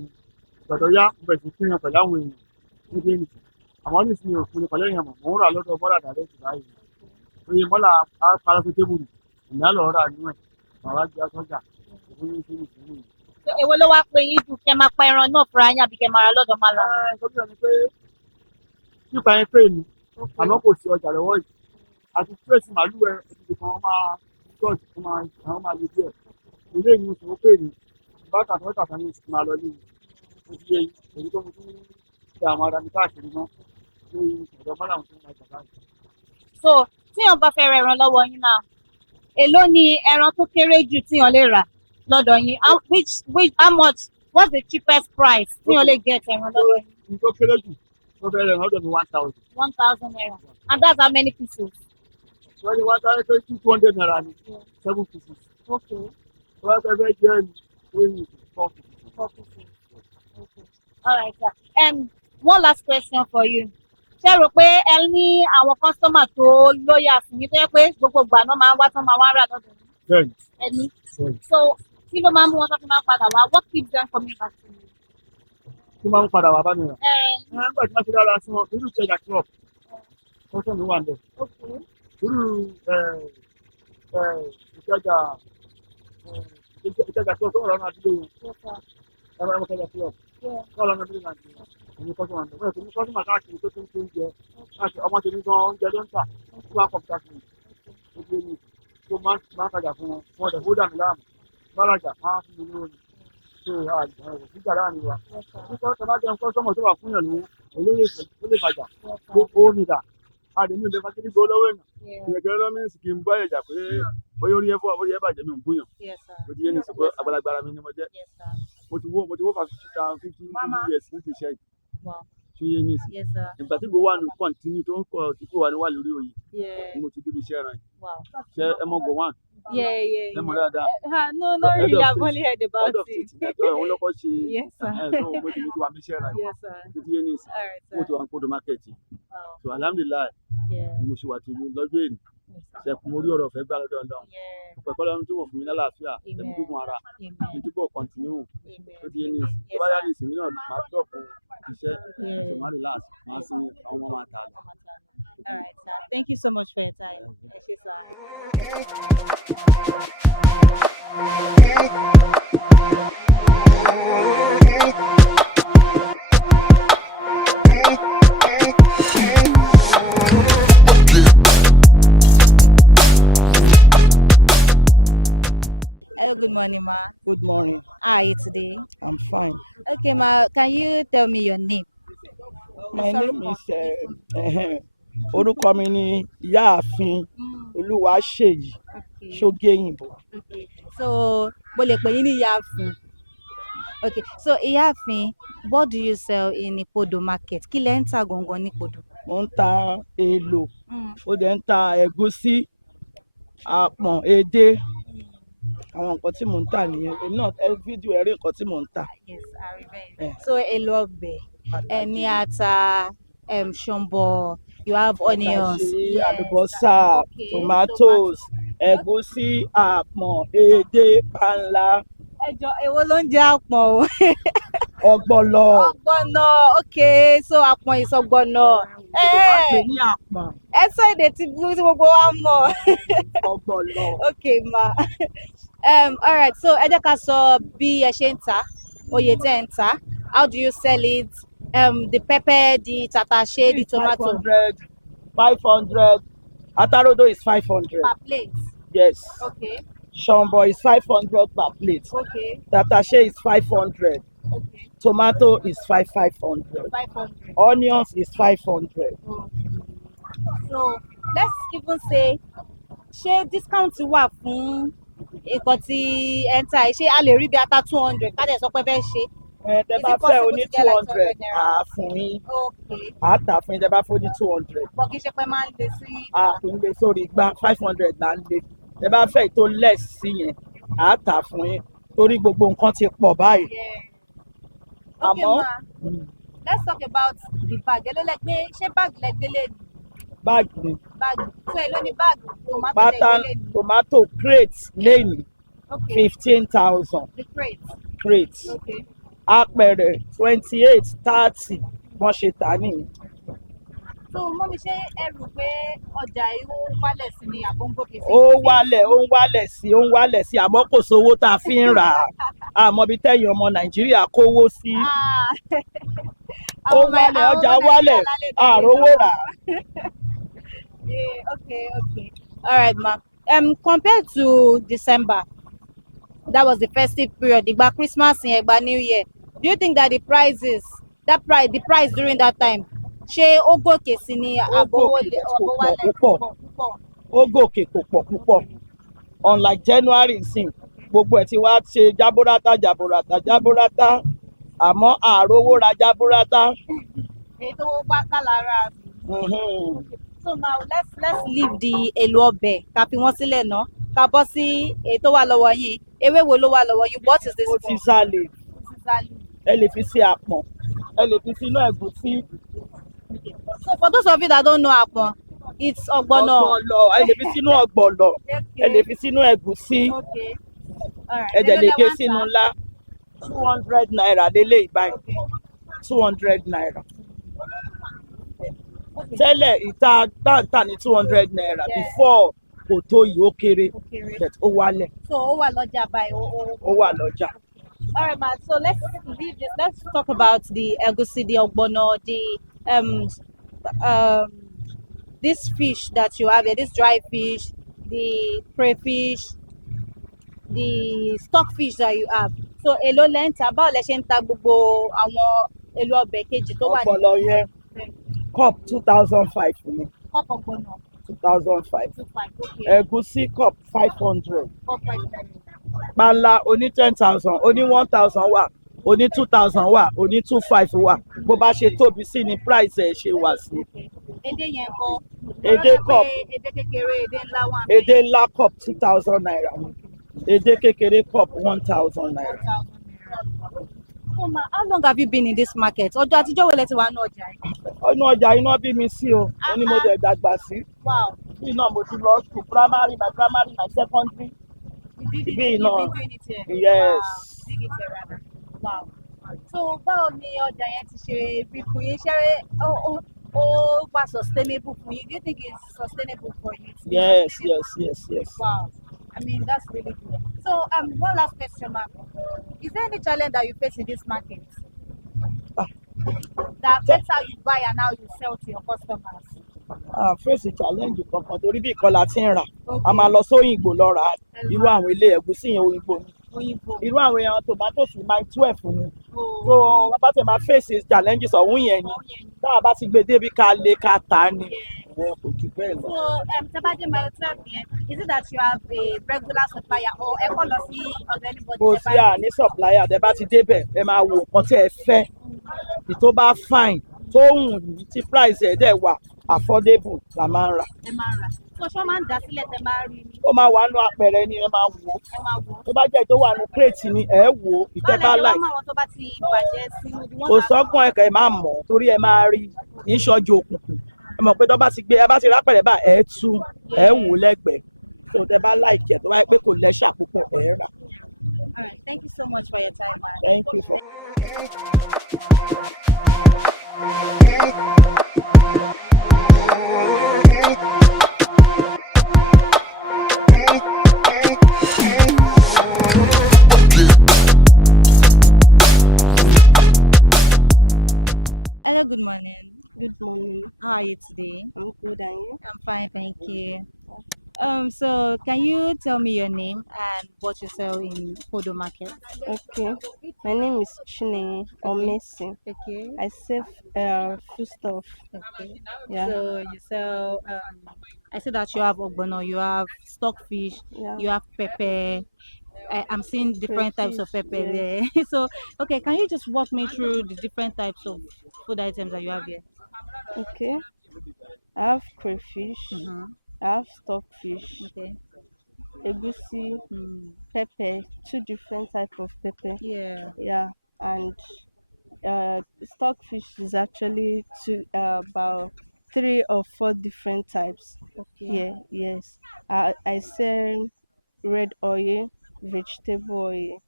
gbọ̀dọ̀ yá mo bẹ̀rẹ̀ sí fún yàn pẹ̀lú àwọn èèyàn níbi ènìyàn àmọ́ ní ìsinmi òfin pẹ̀lú èèyàn mọ̀ mò ń rà lọ́dọ̀ mọ́là dàrẹ́ ti báyìí oye mọ́là á parọ́ sí tébùlù ìyá lọ rà nínú ẹ̀ màá gbé sọ́jà òun ní ìsinmi ìsinmi yìí. Èwo ló wá pé yín dùn kẹ́ máa pa ẹran náà fúnra yín àbí kẹ́ máa rà lọ́dọ̀ máa lọ? Gómìnà ni pé nípa ẹ pé mi àmọ́ kò sí ọjà lọ́wọ́ yìí àti fúrẹ́sì màálù ẹ òdìdí kan máa tọ́jú àwọn máa lè díẹ̀ ilé ìlú ìṣòwò pé mi bá tàtàtà ní ìsìn máa lọ ní ìdí èyí tó mú tún ṣe àwọn ará mi káàkiri mọ́ lórí ọ̀dọ́ mọ́lá àwọn tó ń rajà báyìí. So tíyàn bá fẹ́ ra ẹran lọ́wọ́ yín náà èló ni ẹran tó kéré jù tíyàn lè rà lọ́dọ̀ yín how much what's the cheapest price tíyàn lè get ẹran lọ́dọ̀ yín? Ní tó kéré jù tó fẹ́ rẹ̀ lọ́dọ̀ mi 1,000. 1,000 naira, and that's how many pieces? Wọ́n ní 200 naira ni 7 pieces. Okay. Wọ́n fẹ́ jẹ́ ní 4 pieces. 4 pieces. Okay. All right, sir. One last question for you. Ṣé rò pé ẹ ní àwọn customer tó lóyà sí ní tó yẹ pé gbogbo ìgbà náà máa ń wá tán máa wá rà lọ́dọ̀ yín? Bẹ́ẹ̀ni. Ẹni. So kí ló máa ń mú wọn tó fi máa ń padà wá? What keeps them coming back to you? Kí máa ń padà wá bá mi rà? Nígbà tí wọ́n ti dára sí wọn, irú ìṣẹ̀dá club, wọ́n tún mi wà ń bẹ̀. Irú ìṣẹ̀dá club tó wà lọ́nà àdúgbò yẹn. Ẹ̀rọ ìṣẹ̀dá club. Kọ́ lọ́nà àdúgbò Nàìjíríà. Èmi kọ́ sí wọn bẹ̀. Wọ́n ti ní kọ́sùmà káàkiri tó tó ń tó oúnjẹ. Ọmọ tèmi gan oúnjẹ ló ń tà. Ó máa ń kọ̀pútà sí mi. Ó di èmi tó máa ń tajà fún wọn. Wọ́n dẹ̀ fódà mi láàmú. Bárajà máa ń fún mi lórí. So nígbà láàrin wa. Nígbà tó bá jẹun kọ́sọ́mọ̀ tó wà fún yàn lówó, olóyè ó lè bàjá. Ó mi dà. Àdèmí ò lè fa kíní gbó lọ́wọ́ èèyàn. Ìrẹ̀kẹ́ lọ́mí sì kí n bá ẹ̀jà pé bóyá orí ẹ̀fọ́ àbóyá ẹ̀bàjẹ́ mi ò ń búyàn. Ó di ẹni sọ̀kọ́ àgbàlagbà mi ni mo jẹ́. Mo ti wó 50 years ní ti iṣẹ́ yìí. Tún yé ní ìsìn. Ìgbà tí gbogbo wà ní kọ́ntínú tó ń kọ́ tí kò wà ní wà lórí òye. Mo ti débi iṣẹ́ ẹran yìí. Ṣé ẹ mọ̀ gbọ̀ wọ́n? Ẹ mọ̀ dáadáa. No, not really. I've only heard about it. Òun lọ́kọ́ ṣe mo ti wà ní iṣẹ́ ẹran yìí. Yes, sir. Tó ti yé ní ìsìn. Mo ti wà ní kódò mákẹ́ẹ̀tì. So alhamdulilayi mo ṣe wà tí lọ́jọ́ èyí ṣẹ̀kùn orí ọ̀rọ̀ fẹ́ gbà lọ́dọ̀ ọ̀dọ̀ ọ̀pẹ̀kọ́ lọ́run tí wọ́n fún mi lálàáfíà ẹ̀mí gbogbo ara ní túbọ̀ kọ̀ntínú tó di ẹni tó bá yá ní ìsinmi náà máa tọ̀ fún iṣẹ́ tó máa relax máa sinmi àwọn ọmọ máa tà lọ. All right, sir. Thank you so much for your time. Ẹ ṣé, sir. Hello, good morning, ma. Good morning. How are you today? I'm fine. Okay, ma, can you tell me your name? My name is orúkọ mi ni Ìyáàfin Olúwaṣèyí Ṣógéyìnbó. Okay. So, mo lè pè yín ní Ìyáàfin. Okay. So, Ìyáàfin, what do you sell in Ipodo market? Kí lẹ ń tà gangan ní Ipodo? Mo ń ta èlò, ó dẹ̀ ń ta ẹ̀gúsí, àpọ̀n, edé. Àwọn nǹkan tí mò ń tà nìyẹn. Èmi náà fídíò ẹ rí nǹkan tí mò ń tà. Yes, I remember. So, èlò ọbẹ̀, ẹni ata, ṣọ̀mbọ̀, you have onions. Yes, àlùbọ́sà, tomatoes, ẹ̀gúsí, àpọ̀n, edé, panla. Ẹ jọ̀ọ́, èwo ló ń jẹ́ àpọ̀n o? Ọ̀gbọ̀nọ̀. Okay, so àpọ̀n is ọ̀gbọ̀nọ̀. Wọ́n pè ní àpọ̀n. Ẹ sọ èdè tí gbogbo wa mọ̀. Ọ̀gbọ̀nọ̀. Okay ma. All right, so ẹ jẹ́ ká sọ bí ẹ ṣe ń tà, oye tẹ́ ń tà, how do you sell it, the pepper, the tatashe, the tomato. 500. Atarodo is 500. Per plate. Yes. Okay. Shombo is 500 per plate. Okay. Tatashe is 500. Okay. Tomato is 500. 500. Onions is 500. Okay. So let's even say, ṣé discount wà fún nǹkan tí ẹ ń tà yìí? Ṣé a lè rí bí ata 200 ká dẹ̀ sọ pé fẹ́ ṣe? Tẹ bá fẹ́ oní 200 fún yín. Okay. Tà fún yín tẹ bá fẹ́ oní 200. Bọ̀ kì í ṣe pé máa ń lè sí. Kì í lè sórí igbá 500 là ń lé. Tẹ bá fẹ́ ètò less sí yẹn, tà fún yín torí gbogbo nǹkan ti pọ̀ báyìí. Okay ma, let's talk about the bag. Ṣé bag lẹ́gbẹ̀lẹ̀ ni? Báàgì ni. Báàgì. So èló ni báàgì tomato lẹ́gbẹ̀lẹ̀ ni? Tomato crate lẹ́yìn. Okay. 15,000. The crate. Crate. Okay. Apẹ̀rẹ̀ 28, 30 wọ́n ṣe tà nìyẹn. So mọ́mi ṣé ẹ rò pé ọjà yìí ó wálẹ̀ sí ni àbóńgòkè sí? Ó ń wálẹ̀ sí àmọ́ kò sówó tá a fi ń rà á. Àmọ́ bí tẹ̀yìn ọmọ Nàìjíríà kówó sí. Ó wálẹ̀, ọjà wálẹ̀, àrówó rà. Okay. All right ma. Compared to December, that was the festive period, ìgbà Christmas yẹn, ìgbà New Year, do you think that the price during that time, ṣé ó gòkè sí ni àbówó wálẹ̀? Ó gòkè kò pọ̀ púpọ̀. Unlike January nsìn, gbogbo ẹ̀ ti wá ṣe jábúrátà àmọ́ àrówó ra jábúrátà. Èyí tó bá ká lára. So now let's leave the èlò ọbẹ̀ ká fi wọ́n sílẹ̀ náà ká bọ́ sí èyí tó wà lọ́wọ́ yín. Ewé wo ló wà lọ́wọ́ yín? What is this for? Ó ti sálè. Ẹ lè fi sí àpọ̀n, ẹ lè fi sínú ẹ̀gúsí. So for those of you that don't know àpọ̀n, it's ọ̀gbọ̀nọ̀. Ẹ lè fi sínú ọ̀gbọ̀nọ̀, ẹ lè fi sínú ẹ̀gúsí. Ẹ dẹ̀ lè gé sínú ńlá. 200 naira lélẹ̀ ìbáyìí. 200 naira. Tẹ́lẹ̀ ìta tà ní 200 naira before kò tó yìí ó kéré but ó wálẹ̀. So ó wà lọ́jà báyìí. Ó wà lọ́jà. All right, ma. So let's leave this. Let's talk about the egusi, the ogbono, the this fish that you have here, this dry fish, the crayfish, the stockfish that you have. So èló lẹ ń tà, báwo lẹ ṣe ń tà gbogbo àwọn èlò ọbẹ̀ kejì tó wà ní? Ọ̀pọ̀lọ yẹn cup 2005 fún mi. Cup ọ̀gbọ̀nọ̀. 2005. 25, okay. Ẹ̀gúsí cup 500. Cup 500. Panla oní 10,000, oní 1,000 wà, oní 2,000 wà, oní 2,500 wà. Bó bá ṣe tóbi sí ni price ẹ̀ ṣe wà sí. Edé yẹn kọ́. Edé cup. Edé kékeré, edé ńlá wà. Edé ńlá cup 2,000 naira. Edé kékeré cup 1,000 naira. So ma, how long have you been in this market? Ọjọ́ àtijọ́ wo lẹ ti wà ní ọjà yìí? Ọ̀nà ọjà iná bí mi sí o, ó ní mo dẹ̀ dàgbà sí. Wow. Bí náà mo ti lọ school, primary, my secondary. You did it, Bí you've náà. been doing it here? Yes. Wow. Did it here rather. Wow. So báwo ni ọjà yẹn ti ṣe rí fún yín? Ṣé ó wà sustainable fún yín? Do you think it's sustainable for you? Yes. Wow. I mean, that's really good. So, one last question, ma'am. Is there any challenge that you face in this market that affects how you buy and how you sell to your customers? Face challenge kankan torí bí ìkọlà ti ń rà. A máa lọ sóyìnbó lọ rà irú àwọn ilé ẹ̀gúsí yẹn òyìnbó ni. Irú àwọn èèyàn tomatoes máa 12 ni. So, bàbá tẹ̀ máa face challenges ọ̀hún yẹn ni. Tá a bá ti gbé débi ká lè ká tà ni. Kò jù bẹ́ẹ̀ lọ. So, Tabade Mile 12 yẹn, is it that you have a regular supplier or ẹ kọ́ lọ sí ọ̀dọ̀ anybody? Kò sí àní supplier, tẹ́ bá ti débẹ̀, ẹ máa wo nǹkan tí ẹ fẹ́. Tó bá fine, tó wù ní tí price ẹ̀ dẹ̀ wà affordable la máa ń rà. Ẹ máa rà. So, ṣé wọ́n máa ń dá sílẹ̀ tẹ́ máa rí ni? Ó máa wà nínú apẹ̀rẹ̀ ni ẹ máa wò ó. Tó bá jẹ́ tó wà ní crate ni ẹ wò ó, ìtẹ́ bá láì. Báwo ni wọ́n máa wọ́n tó bá ti bàjẹ́ sí? Kò sọ́gbọ́n ẹ̀ka ẹ̀ máa mọ̀ torí ẹ máa rí ìṣọ́jú òkùnkùn. Ẹ mọ̀ pé tó bá ti gbé ẹ bá ti rápẹ̀rẹ̀ bá ẹ tú ẹ wò lẹ́gbẹ̀ẹ́. So tẹ́ bá láìkẹ́ tó bá yẹ pé kò lẹ́ṣà púpọ̀ ẹ rà. All right. Thank you so much for your time, man. Thank you for. Hello, good morning. Good morning. How are you today? I'm good, and you? I'm fine, thank you. So can you tell me your name and what you sell in Podo Market? Okay. My name is Chine or Okay. Messi. Okay. I sell food stuff. Okay. Yeah. So you sell I see that you have ogbono, you have stockfish, Yeah. you have pepper. I'm seeing different types of Crayfish. pepper Yes. there. So okay, can you just walk me through the different types of food items that you have here? Okay. I have crayfish. Mm-hmm. I have stockfish. Okay. Egusi, Mm. pepper. Two different type of pepper. Yeah. Yeah. And stockfish is actually about 3 or 4 different types. Okay. Yeah. Yes. I sell red oil, vegetable oil,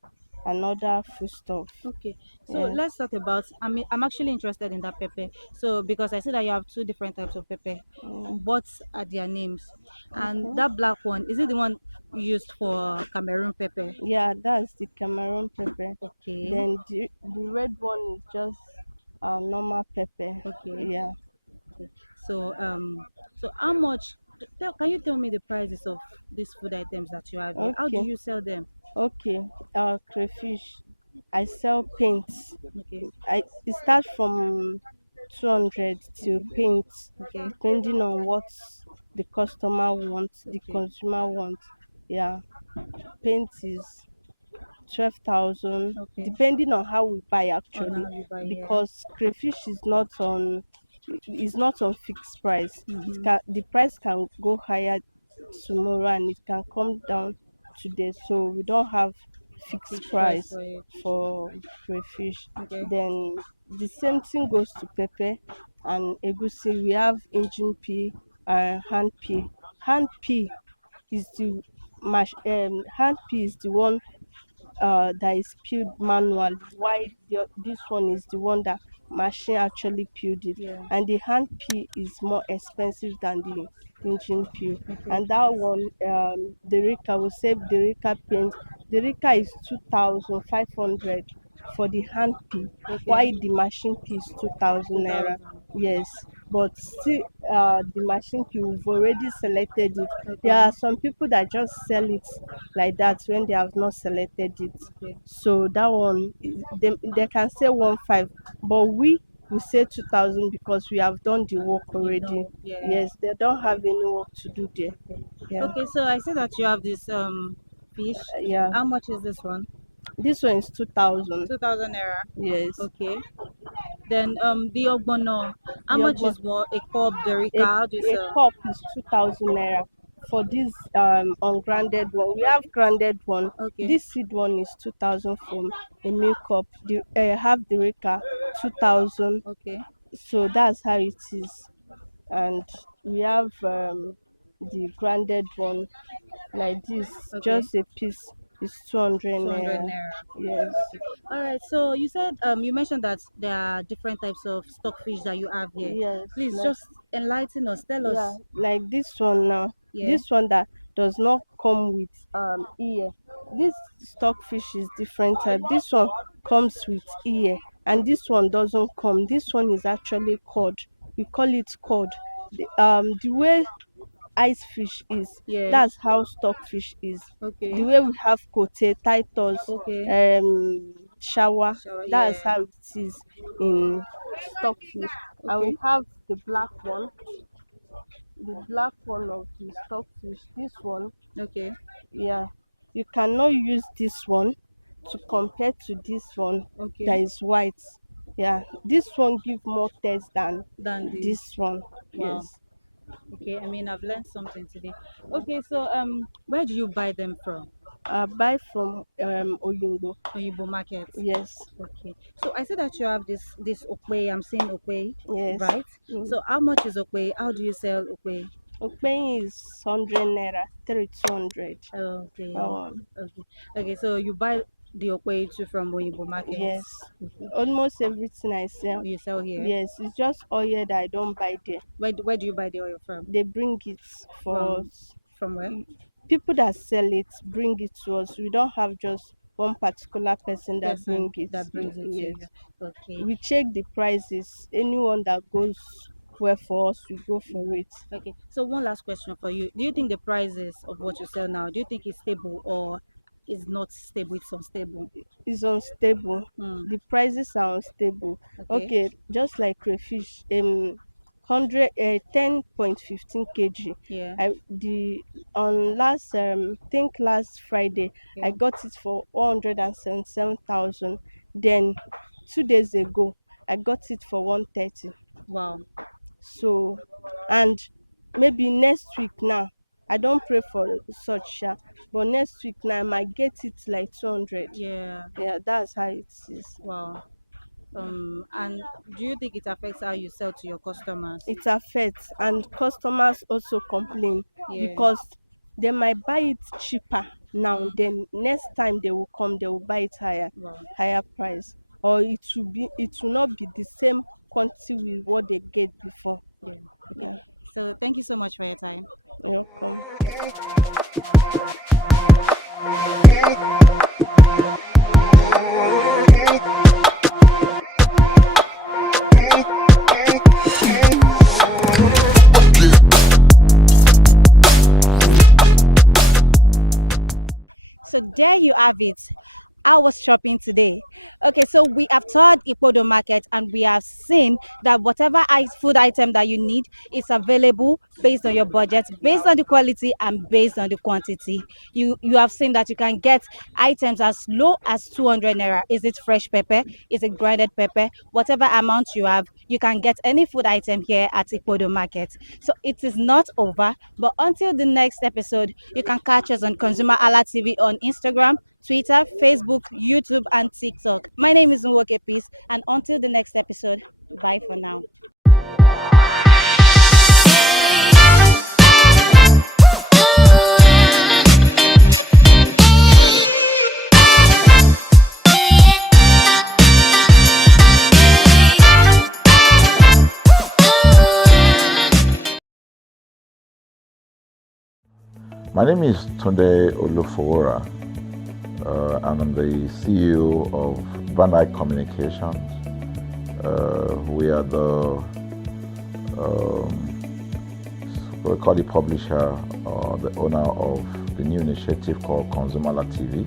and other foodstuff. Okay, so Yeah. let's talk about. I'm actually interested in that pepper. So because I see that you have two different types of pepper, Yeah. what are their names? And Okay. that black one, is it the one used for Cameroon pepper? Yeah, that's the Cameroon pepper. Okay, Then the red one is just normal pepper. okay, Yeah. okay. So so how much? Can you tell me the prices of these food items that you have here? How do Okay. you sell them? Okay. Crayfish. I sell paints. Okay, It starts from 200 till paints, okay, depending on what the customer wants, the okay, consumer wants. Yeah. Paint is 12,000, okay. depending on how we buy Oh, actually, now you buy here. because crayfish is not on fixed price. Mm-hmm. The price can go higher tomorrow and it can come down today. So we don't have fixed Fixed price price for it. for crayfish. Okay. Then the same thing goes to pepper and egusi. We have engine pea and hand pea. Hand pea is the hand pea is the one that is peeled manually, while this one is the one that machine actually peeled it. Yeah. And the hand peel is more expensive than the engine peel. Okay. And that one, Derica will save Derica paint. Derica is 2,500 for the hand peel, while Okay. the machine peel is 2,000 naira. 2000. Yes, but still, the machine peel, we've already selected it. There Okay. are some people that just sell it like that when they have not selected it. Okay. So that one, they can say 1.5, but we will say 2,000 because we have done the work You already. know, yeah. Yes, they don't have any work to do there. Okay. Yeah. Okay, so I see that you have this fish. Yeah. How much is this one? This one is 2,000. 2000 naira. Yes. Okay. Then the ogbono. How The much ogbo- is what a cup a, derica? How do you a sell? cup is 2,000 naira. For this ungrounded one, we have grounded one. Okay. This seed one is 2,000 from a milk cup. The half the reka 2,000. Okay. So that's how it is. And we have the grounded one like this. Okay. Just a piece is 200 200 naira. naira. Yes. All right. So you said you mentioned that there are different types of stockfish that you have here. Yes. Please just enlighten us. Tell us. Yeah, like this one now. Yeah. This one that does not come with ear. This stockfish is different type. This one comes with ear, and this one doesn't come. This one is actually cod. We call it cod. The way ice fish is, Yeah. that's how stockfish is. Okay. The way we have kote, titus, Okay. shower, Shower, that's yeah. how it is in stockfish. And Okay. we have the black one, of the stockfish. This one, Okay. yeah, you cannot use this one to compare to this one Okay. that is white. Yeah, this one give more taste than Than this. this one. Wow. Yes. Okay. I mean, I've learned something today. Okay. So where do you buy them from? I buy from Oyinbo. Oyibo market. Yes. Okay. So I see that you have this okwe. I'm seeing okwe. Yes. Right. Mm. So how much is okwe? How do you sell okwe? Okpeyin is 100 naira, 200. Okay. That one. Okay. Okay. So you buy the okpei from Oyibo market. Yes. Almost everything I sell. You sell here. Yes, it's just oil that I don't buy there. Where do you buy the oil from? They bring it for us. From where? People that sell it bring it to us. We don't have just one particular person that bring it. That brings it to Yes. you. Okay. We check the prices. Anyone that goes well for us, we go for it. Okay. So one last question for you. Do you think the prices of what you sell now, do you think it's stable or is not stable? It's unstable. It's unstable. The prices are unstable. Okay, just like crayfish, 10.15 kg. Yeah. On last think last Friday, Yeah. I got it for 177,000. Then 2 days ago, I got it for 130. Wow. So, and maybe next week now, I don't pray for such, but next week now I might get it like 200. Yeah. Yeah, that's how it is. Wow. And do you think it affects how you sell to your customers? It affects, and customers also complain Yeah. because they might buy it cheaper now. Then next time they will come, they will buy it higher price, or it will not be the same quantity with what they get before. Yeah. Okay. Yeah. So thank you so much for your time. You're welcome. So there you have it. I was shopping today. Okay, so we have toured Ipodo market and we have seen that whatever food item that you need is available based on your budget, based on the quality and based on the quantity. You have seen that you can get items as low as 200 naira. Is it fresh pepper? Is it grinded pepper? Whatever amount you have, you can get any food item here at Ipodo market. So it is not over, but until the next episode, you can catch us on ConsumerHallaTV on Instagram, Twitter, Facebook, YouTube, and TikTok. My name is Nwoke Peace, and until the next episode, bye for now. My name is Tunde Olufowora, and I'm the CEO of Van Eyck Communications. We are we call the publisher or the owner of the new initiative called ConsumerHallaTV.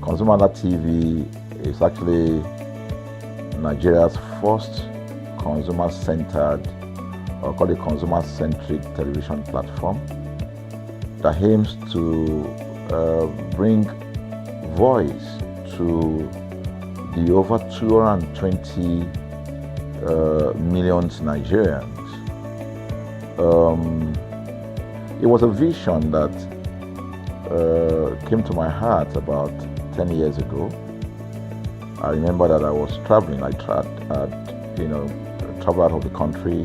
ConsumerHallaTV is actually Nigeria's first consumer-centered, or call it consumer-centric television platform that aims to bring voice to the over 220 million Nigerians. It was a vision that came to my heart about 10 years ago. I remember that I was traveling. I traveled out of the country,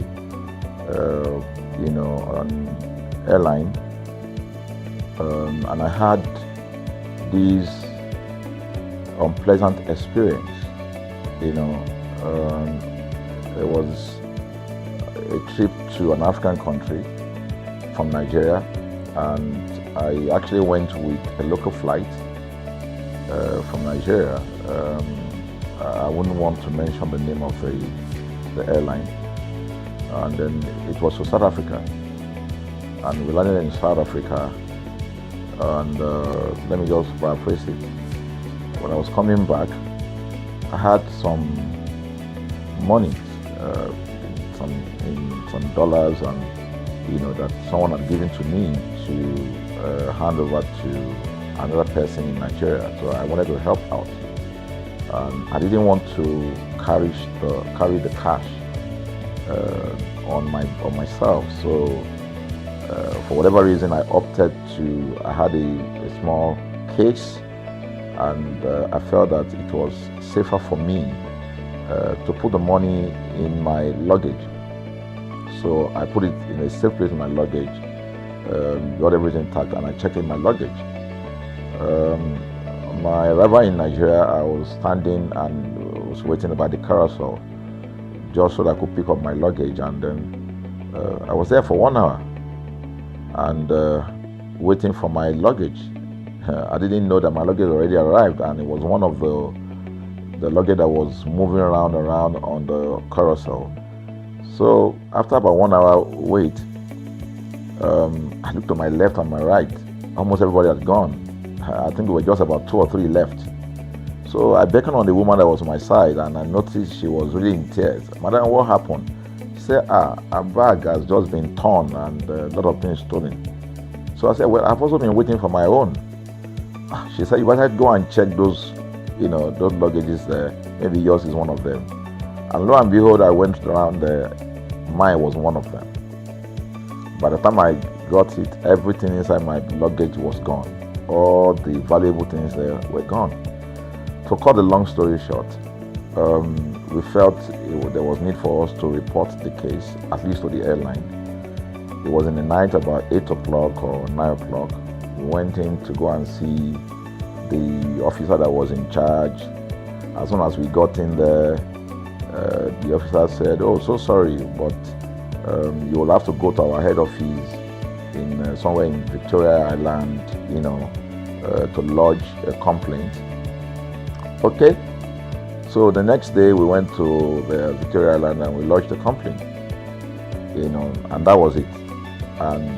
on airline. And I had this unpleasant experience. It was a trip to an African country from Nigeria, and I actually went with a local flight from Nigeria. I wouldn't want to mention the name of the airline. And then it was to South Africa, and we landed in South Africa. And let me just paraphrase it. When I was coming back, I had some money, some dollars, and that someone had given to me to hand over to another person in Nigeria. So I wanted to help out. I didn't want to carry the cash on myself. So for whatever reason, I had a small case, and I felt that it was safer for me to put the money in my luggage. So I put it in a safe place in my luggage, got everything tagged, and I checked in my luggage. My arrival in Nigeria, I was standing and was waiting about the carousel just so that I could pick up my luggage, and then I was there for 1 hour and waiting for my luggage. I didn't know that my luggage already arrived, and it was one of the luggage that was moving around on the carousel. So after about 1 hour wait, I looked to my left and my right. Almost everybody had gone. I think there were just about 2 or 3 left. So I beckoned on the woman that was on my side, and I noticed she was really in tears. Madam, what happened? She said, her bag has just been torn and a lot of things stolen. So I said, well, I've also been waiting for my own. She said, you better go and check those luggages there. Maybe yours is one of them. And lo and behold, I went around there. Mine was one of them. By the time I got it, everything inside my luggage was gone. All the valuable things there were gone. To cut the long story short, we felt there was need for us to report the case, at least to the airline. It was in the night, about 8 o'clock or 9 o'clock. We went in to go and see the officer that was in charge. As soon as we got in there, the officer said, "Oh, so sorry, but you will have to go to our head office in somewhere in Victoria Island, to lodge a complaint." Okay. So the next day we went to the Victoria Island and we lodged a complaint, and that was it. And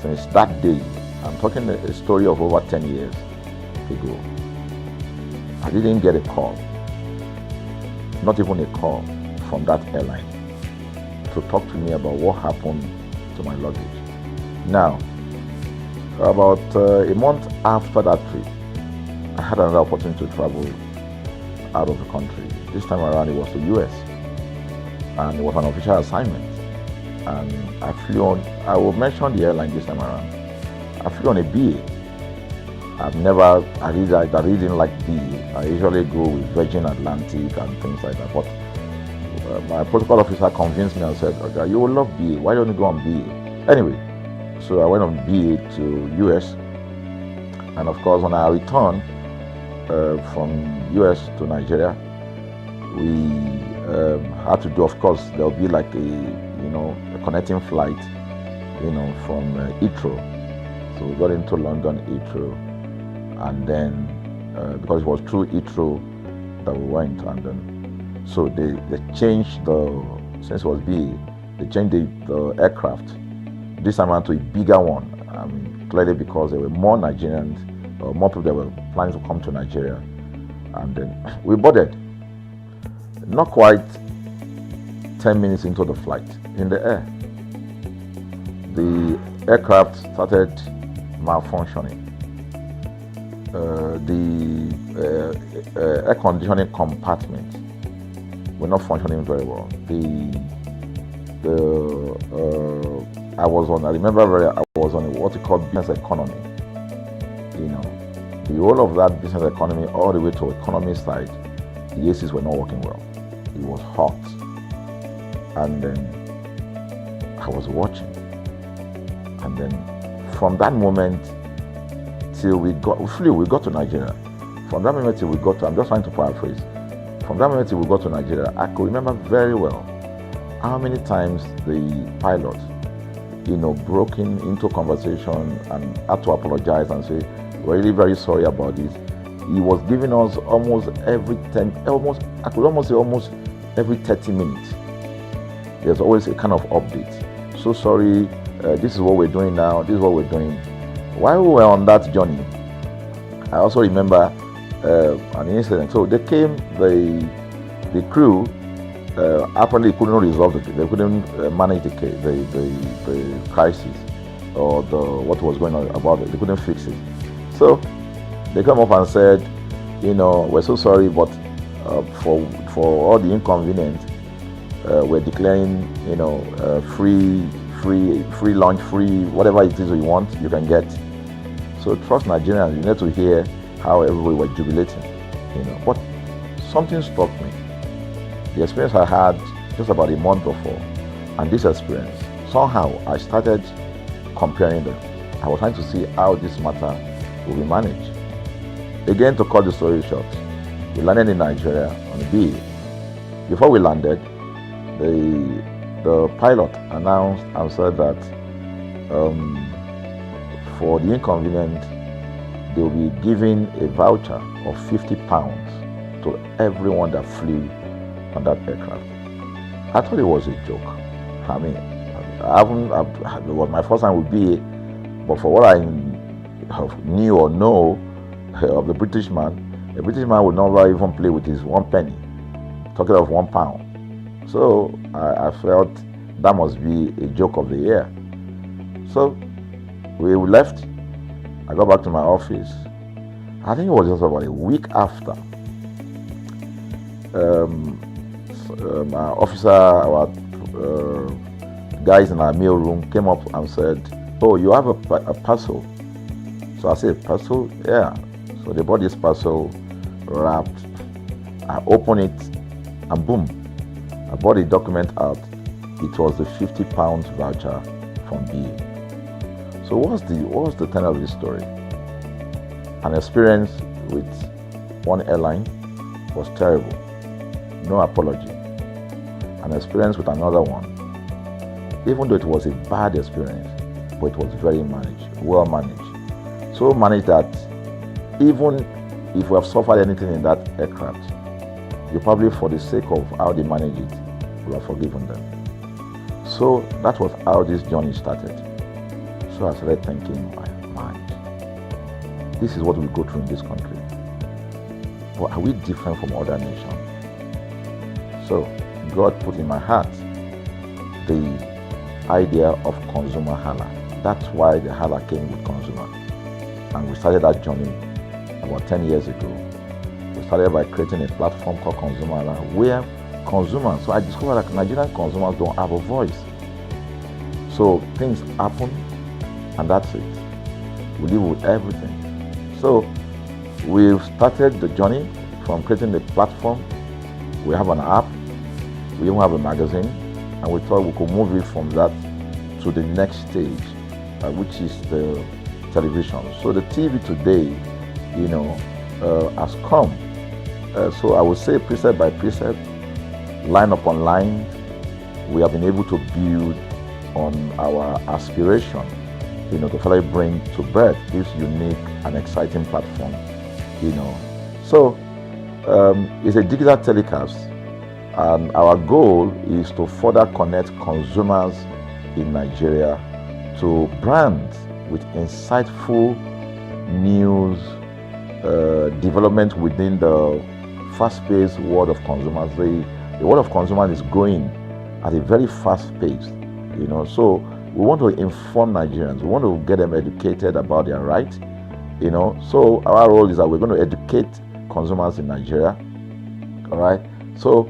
since that day, I'm talking a story of over 10 years ago, I didn't get a call, not even a call from that airline to talk to me about what happened to my luggage. Now, about a month after that trip, I had another opportunity to travel out of the country. This time around it was to the US, and it was an official assignment. And I flew on, I will mention the airline this time around. I flew on a BA. I really didn't like BA. I usually go with Virgin Atlantic and things like that. But my protocol officer convinced me and said, "Okay, you will love BA. Why don't you go on BA?" Anyway, so I went on BA to US. And of course, when I returned from US to Nigeria, we had to do, of course, there'll be like a connecting flight, from Heathrow. So we got into London Heathrow, and then because it was through Heathrow that we went, and then so they changed since it was BA, they changed the aircraft this time around to a bigger one. I mean, clearly because there were more Nigerians, or more people that were planning to come to Nigeria, and then we boarded. Not quite 10 minutes into the flight, in the air, the aircraft started malfunctioning. The air conditioning compartment were not functioning very well. I was on what you call business economy. The whole of that business economy all the way to economy side, the ACs were not working well. It was hot. And then I was watching. And then from that moment till we got to Nigeria. From that moment till we got to, I'm just trying to paraphrase. From that moment till we got to Nigeria, I could remember very well how many times the pilot, broke into conversation and had to apologize and say, "We're really very sorry about this." He was giving us almost every 30 minutes. There's always a kind of update. "So sorry, this is what we're doing now, this is what we're doing." While we were on that journey, I also remember an incident. So they came, the crew apparently couldn't resolve the case. They couldn't manage the case, the crisis, or what was going on about it. They couldn't fix it. So they come up and said, "We're so sorry, but for all the inconvenience, we're declaring, free lunch, free whatever it is you want, you can get." So trust Nigerians, you need to hear how everybody were jubilating, But something struck me. The experience I had just about a month before and this experience, somehow I started comparing them. I was trying to see how this matter will be managed. Again, to cut the story short, we landed in Nigeria on BA. Before we landed, the pilot announced and said that for the inconvenient, they will be giving a voucher of £50 to everyone that flew on that aircraft. I thought it was a joke. I mean, it was my first time with BA, but for what I knew or know of the British man would never even play with his 1 penny, talking of £1. So I felt that must be a joke of the year. So we left. I got back to my office. I think it was just about a week after. Our officer, our guys in our mail room came up and said, "Oh, you have a parcel." So I said, "Parcel? Yeah." So they bought this parcel, wrapped. I opened it, and boom, I bought the document out. It was the £50 voucher from BA. So what's the tenor of this story? An experience with one airline was terrible, no apology. An experience with another one, even though it was a bad experience, but it was very managed, well managed. So managed that even if we have suffered anything in that aircraft, you probably, for the sake of how they manage it, will have forgiven them. So that was how this journey started. So I started thinking, my mind, this is what we go through in this country. But are we different from other nations? So God put in my heart the idea of ConsumerHalla. That's why the Halla came with consumer. And we started that journey about 10 years ago. We started by creating a platform called ConsumerHalla, where consumers, so I discovered that Nigerian consumers don't have a voice. So things happen, and that's it. We live with everything. So we've started the journey from creating the platform. We have an app, we even have a magazine, and we thought we could move it from that to the next stage, which is the television. So the TV today, has come. So I would say precept by precept, line upon line, we have been able to build on our aspiration, to finally bring to birth this unique and exciting platform, So it's a digital telecast, and our goal is to further connect consumers in Nigeria to brands with insightful news, development within the fast-paced world of consumers. The world of consumers is growing at a very fast pace, So we want to inform Nigerians. We want to get them educated about their rights, So our role is that we're going to educate consumers in Nigeria, all right? So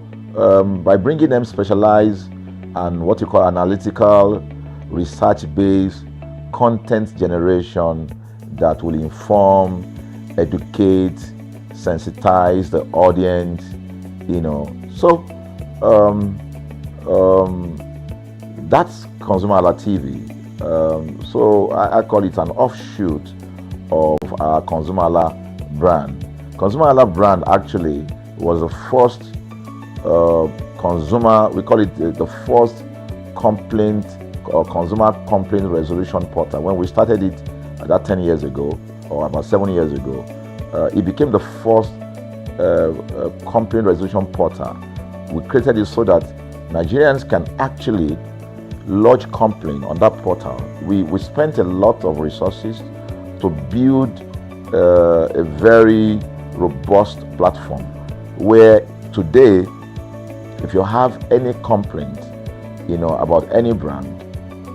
by bringing them specialized and what you call analytical, research-based content generation that will inform, educate, sensitize the audience, So that's ConsumerHallaTV. So I call it an offshoot of our ConsumerHalla brand. ConsumerHalla brand actually was the first we call it the first complaint or consumer complaint resolution portal. When we started it about 10 years ago, or about 7 years ago, it became the first complaint resolution portal. We created it so that Nigerians can actually lodge complaint on that portal. We spent a lot of resources to build a very robust platform where today, if you have any complaint, about any brand,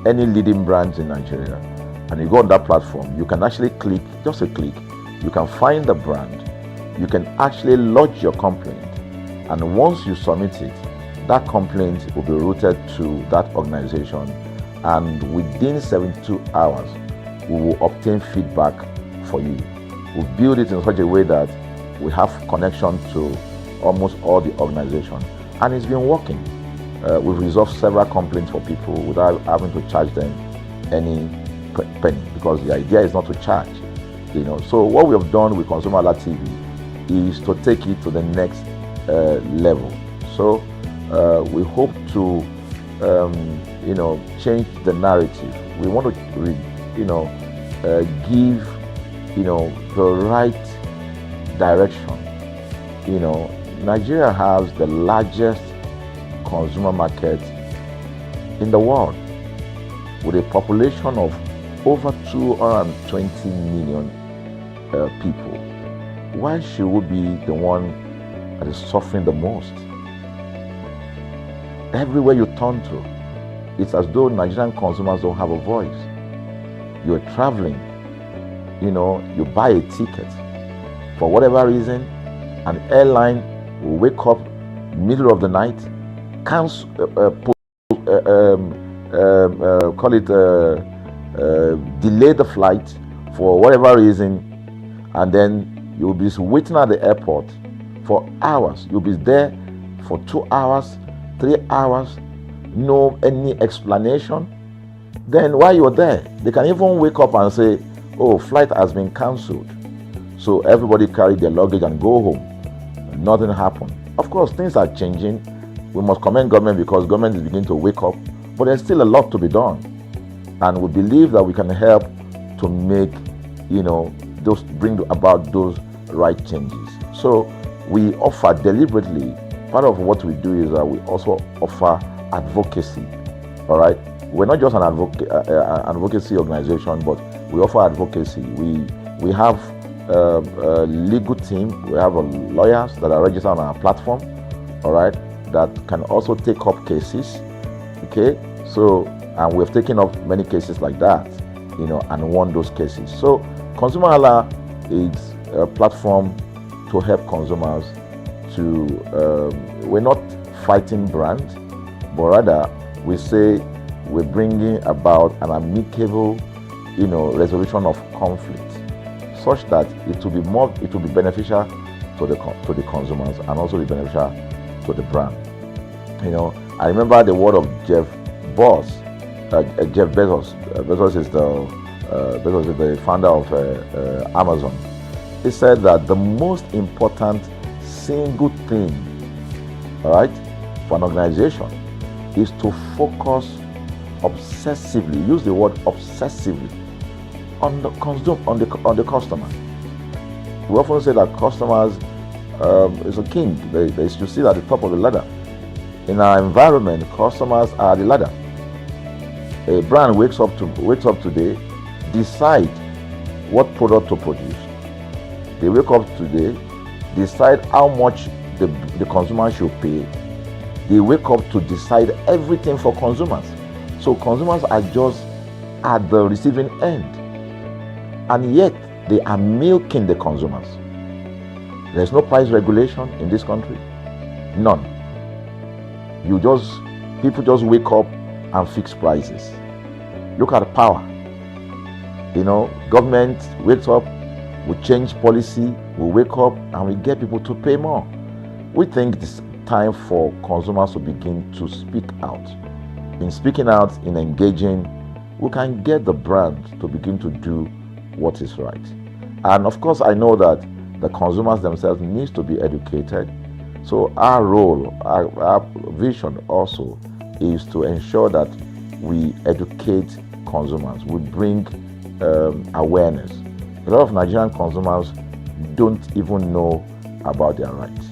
any leading brands in Nigeria, and you go on that platform, you can actually click, just a click, you can find the brand, you can actually lodge your complaint, and once you submit it, that complaint will be routed to that organization, and within 72 hours, we will obtain feedback for you. We build it in such a way that we have connection to almost all the organizations, and it's been working. we've resolved several complaints for people without having to charge them any penny, because the idea is not to charge. So what we have done with ConsumerHallaTV is to take it to the next level. So we hope to change the narrative. We want to give the right direction. Nigeria has the largest consumer market in the world, with a population of over 220 million people. Why should we be the one that is suffering the most? Everywhere you turn to, it's as though Nigerian consumers don't have a voice. You're traveling, you buy a ticket. For whatever reason, an airline will wake up middle of the night, delay the flight for whatever reason, and then you'll be waiting at the airport for hours. You'll be there for 2 hours, 3 hours, no any explanation. Then while you're there, they can even wake up and say, oh, flight has been cancelled. So everybody carry their luggage and go home. Nothing happened. Of course, things are changing. We must commend government, because government is beginning to wake up, but there's still a lot to be done. And we believe that we can help to make, bring about those right changes. So we offer deliberately, part of what we do is that we also offer advocacy. All right. We're not just an advocacy organization, but we offer advocacy. We have a legal team. We have lawyers that are registered on our platform, all right, that can also take up cases. Okay, so and we've taken up many cases like that, and won those cases. So ConsumerHalla is a platform to help consumers to. We're not fighting brand, but rather we say we're bringing about an amicable, resolution of conflict, such that it will be beneficial to the consumers and also be beneficial to the brand. I remember the word of Jeff Bezos. Bezos is the founder of Amazon. He said that the most important single thing, all right, for an organization is to focus obsessively, use the word obsessively, on the customer. We often say that customers is a king. They should sit at the top of the ladder. In our environment, customers are the ladder. A brand wakes up today, decide what product to produce. They wake up today, decide how much the consumer should pay. They wake up to decide everything for consumers. So consumers are just at the receiving end, and yet they are milking the consumers. There's no price regulation in this country, none. People just wake up and fix prices. Look at power. Government wakes up, we change policy, we wake up and we get people to pay more. We think it's time for consumers to begin to speak out. In speaking out, in engaging, we can get the brand to begin to do what is right. And of course, I know that the consumers themselves need to be educated. So our role, our vision also is to ensure that we educate consumers, we bring awareness. A lot of Nigerian consumers don't even know about their rights.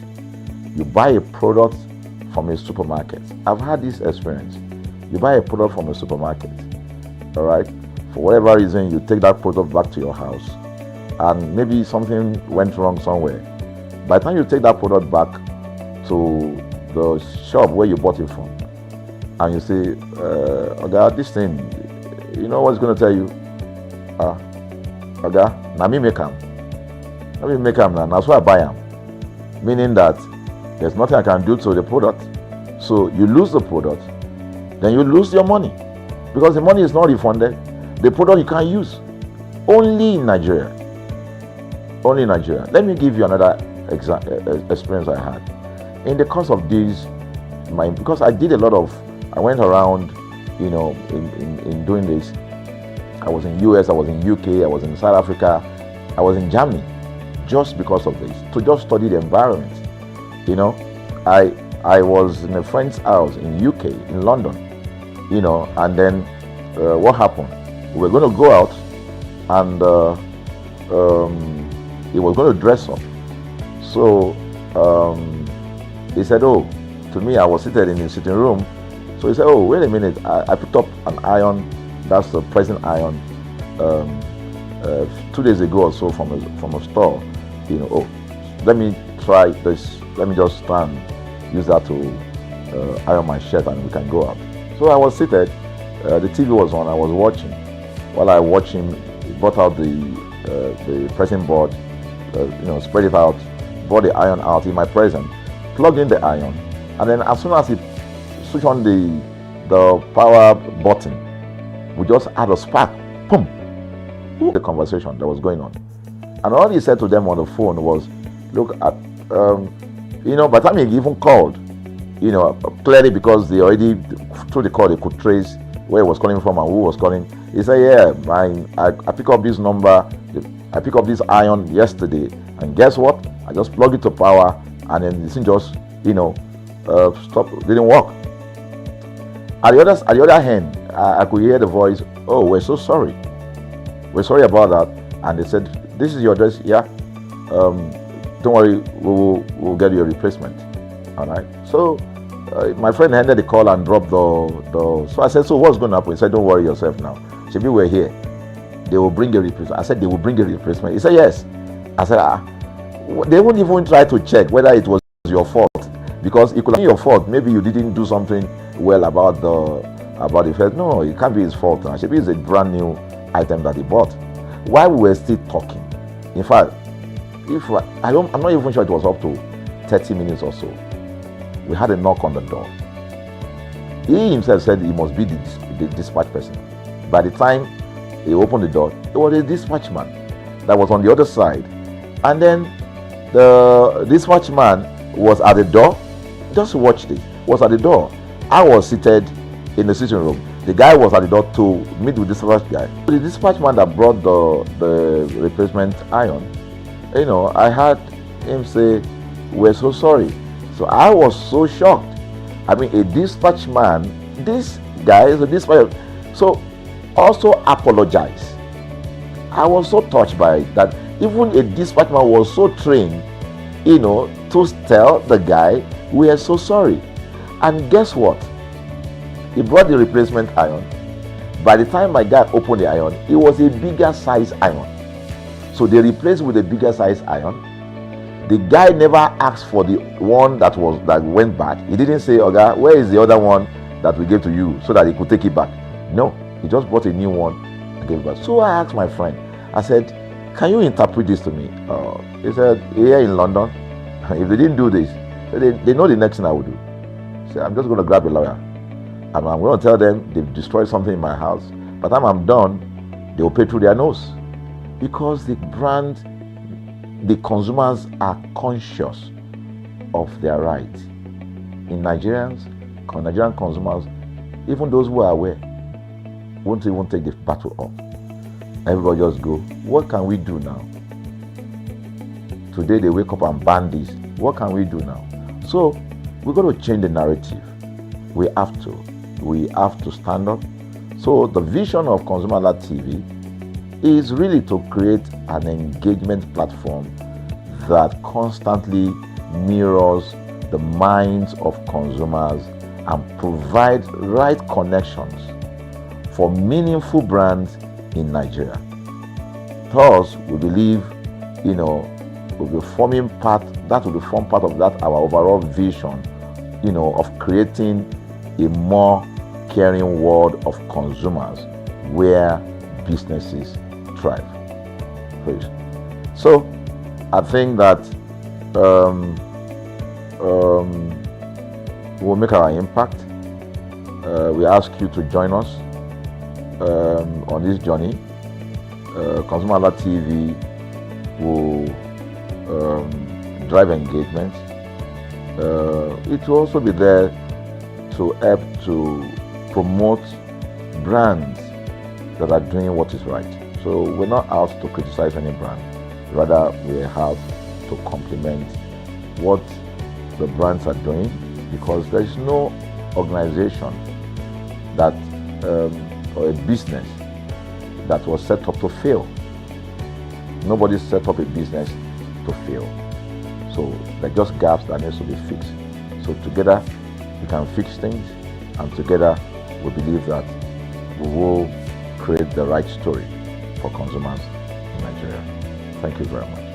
You buy a product from a supermarket. I've had this experience. You buy a product from a supermarket, all right? For whatever reason, you take that product back to your house, and maybe something went wrong somewhere. By the time you take that product back to the shop where you bought it from, and you say, Oga, this thing, you know what's going to tell you? Oga, na me make am. Na me make am, that's why I buy am. Meaning that there's nothing I can do to the product. So you lose the product, then you lose your money, because the money is not refunded. The product you can't use. Only in Nigeria. Only in Nigeria. Let me give you another experience I had. In the course of these because I did a lot of, I went around, you know, in doing this. I was in US, I was in UK, I was in South Africa, I was in Germany, just because of this, to just study the environment. You know, I was in a friend's house in UK, in London, you know, and then what happened? We were going to go out, and he was going to dress up. So he said, oh, to me, I was seated in his sitting room. So he said, oh, wait a minute, I picked up an iron, that's the pressing iron, 2 days ago or so from a store. You know, oh, let me try this, let me just stand, use that to iron my shirt and we can go out. So I was seated, the TV was on, I was watching. While I watched him, he brought out the pressing board, you know, spread it out, brought the iron out in my presence, plugged in the iron, and then as soon as he switched on the power button, we just had a spark, boom, the conversation that was going on. And all he said to them on the phone was, look, you know, by the time he even called, you know, clearly because they already, through the call, they could trace where he was calling from and who was calling. He said, yeah, I picked up this number, I picked up this iron yesterday, and guess what? I just plugged it to power, and then this thing just, you know, stopped, didn't work. At the other hand, I could hear the voice, oh, we're so sorry. We're sorry about that. And they said, this is your address, yeah. Don't worry, we'll get you a replacement. All right. So my friend handed the call and dropped the. So I said, so what's going to happen? He said, don't worry yourself now. Shebi, we're here. They will bring a replacement. I said, they will bring a replacement. He said, yes. I said, they won't even try to check whether it was your fault, because it could be your fault. Maybe you didn't do something well about the first. No, it can't be his fault now. Shebi, it's a brand new item that he bought. While we were still talking, in fact, I'm not even sure it was up to 30 minutes or so, we had a knock on the door. He himself said he must be the dispatch person. By the time he opened the door, it was a dispatch man that was on the other side. And then the dispatch man was at the door. Just watch this. Was at the door. I was seated in the sitting room. The guy was at the door to meet with the dispatch guy. The dispatch man that brought the replacement iron, you know, I heard him say, we're so sorry. So I was so shocked. I mean, a dispatch man, this guy is a dispatch, so also apologize. I was so touched by it that even a dispatch man was so trained, you know, to tell the guy, we are so sorry. And guess what? He brought the replacement iron. By the time my guy opened the iron, it was a bigger size iron. So they replaced with a bigger size iron. The guy never asked for the one that went back. He didn't say, Oga, where is the other one that we gave to you, so that he could take it back? No, he just bought a new one and gave it back. So I asked my friend, I said, can you interpret this to me? He said, here in London, if they didn't do this, they know the next thing I would do. So I'm just going to grab a lawyer and I'm going to tell them they've destroyed something in my house. By the time I'm done, they will pay through their nose. Because the consumers are conscious of their rights. In Nigerian consumers, even those who are aware, won't even take the battle up. Everybody just go, what can we do now? Today they wake up and ban this. What can we do now? So we're going to change the narrative. We have to stand up. So the vision of ConsumerHallaTV is really to create an engagement platform that constantly mirrors the minds of consumers and provides right connections for meaningful brands in Nigeria. Thus, we believe, you know, will form part of that our overall vision, you know, of creating a more caring world of consumers where businesses thrive. So I think that we'll make our impact. We ask you to join us on this journey. ConsumerHallaTV will drive engagement. It will also be there to help to promote brands that are doing what is right. So we're not out to criticize any brand, rather we have to complement what the brands are doing, because there is no organization that or a business that was set up to fail. Nobody set up a business to fail. So there are just gaps that needs to be fixed. So together we can fix things, and together we believe that we will create the right story for consumers in Nigeria. Thank you very much.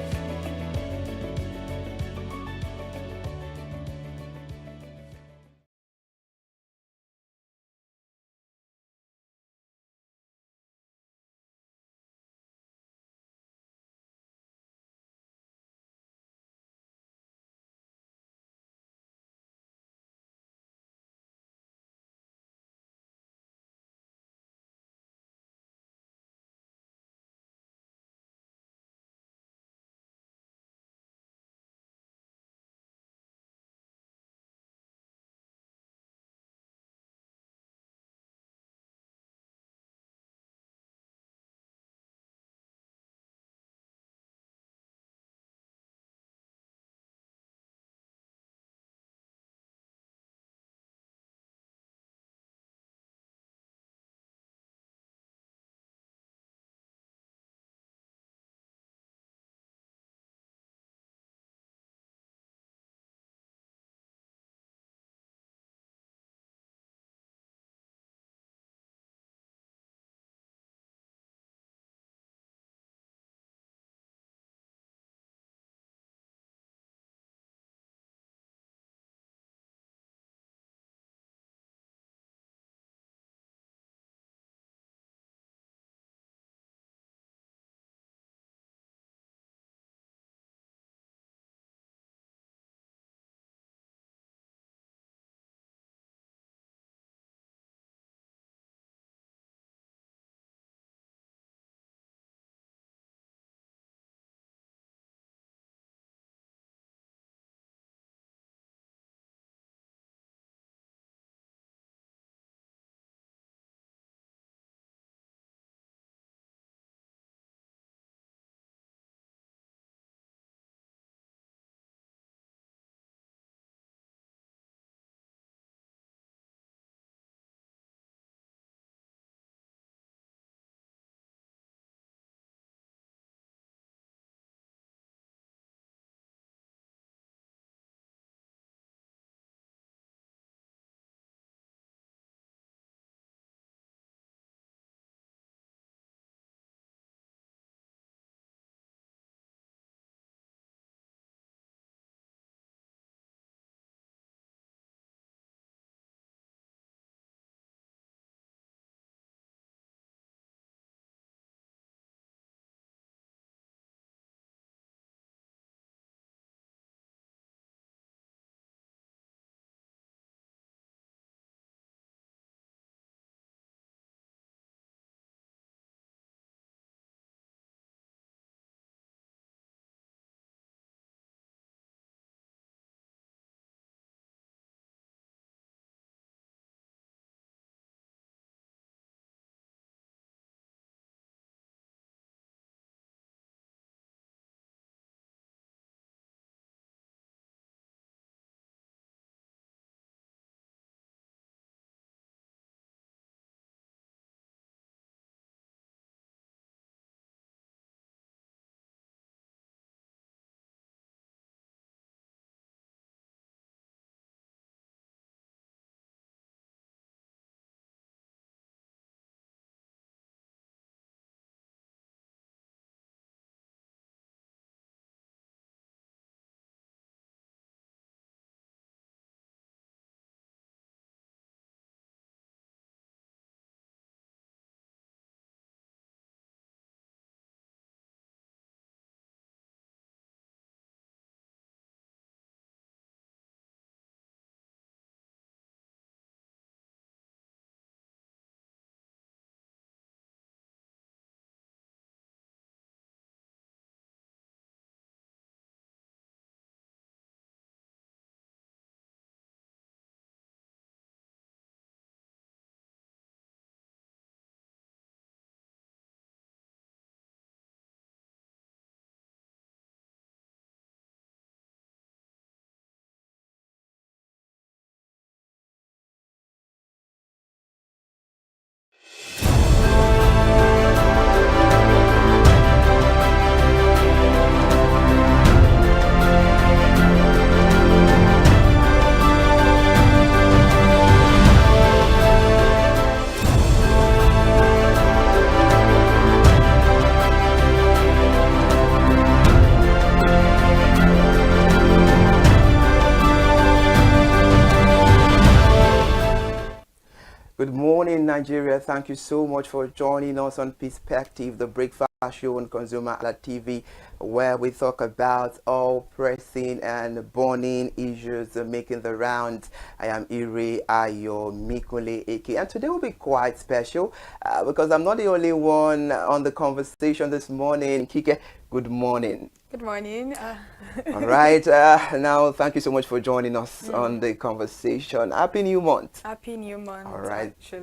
Good morning, Nigeria. Thank you so much for joining us on Perspective, the breakfast show on ConsumerHallaTV, where we talk about all pressing and burning issues making the rounds. I am Ire Ayo Mikule Eke, and today will be quite special because I'm not the only one on the conversation this morning. Kike, good morning. Good morning. All right. Now, thank you so much for joining us on the conversation. Happy New Month. Happy New Month. All right. Actually.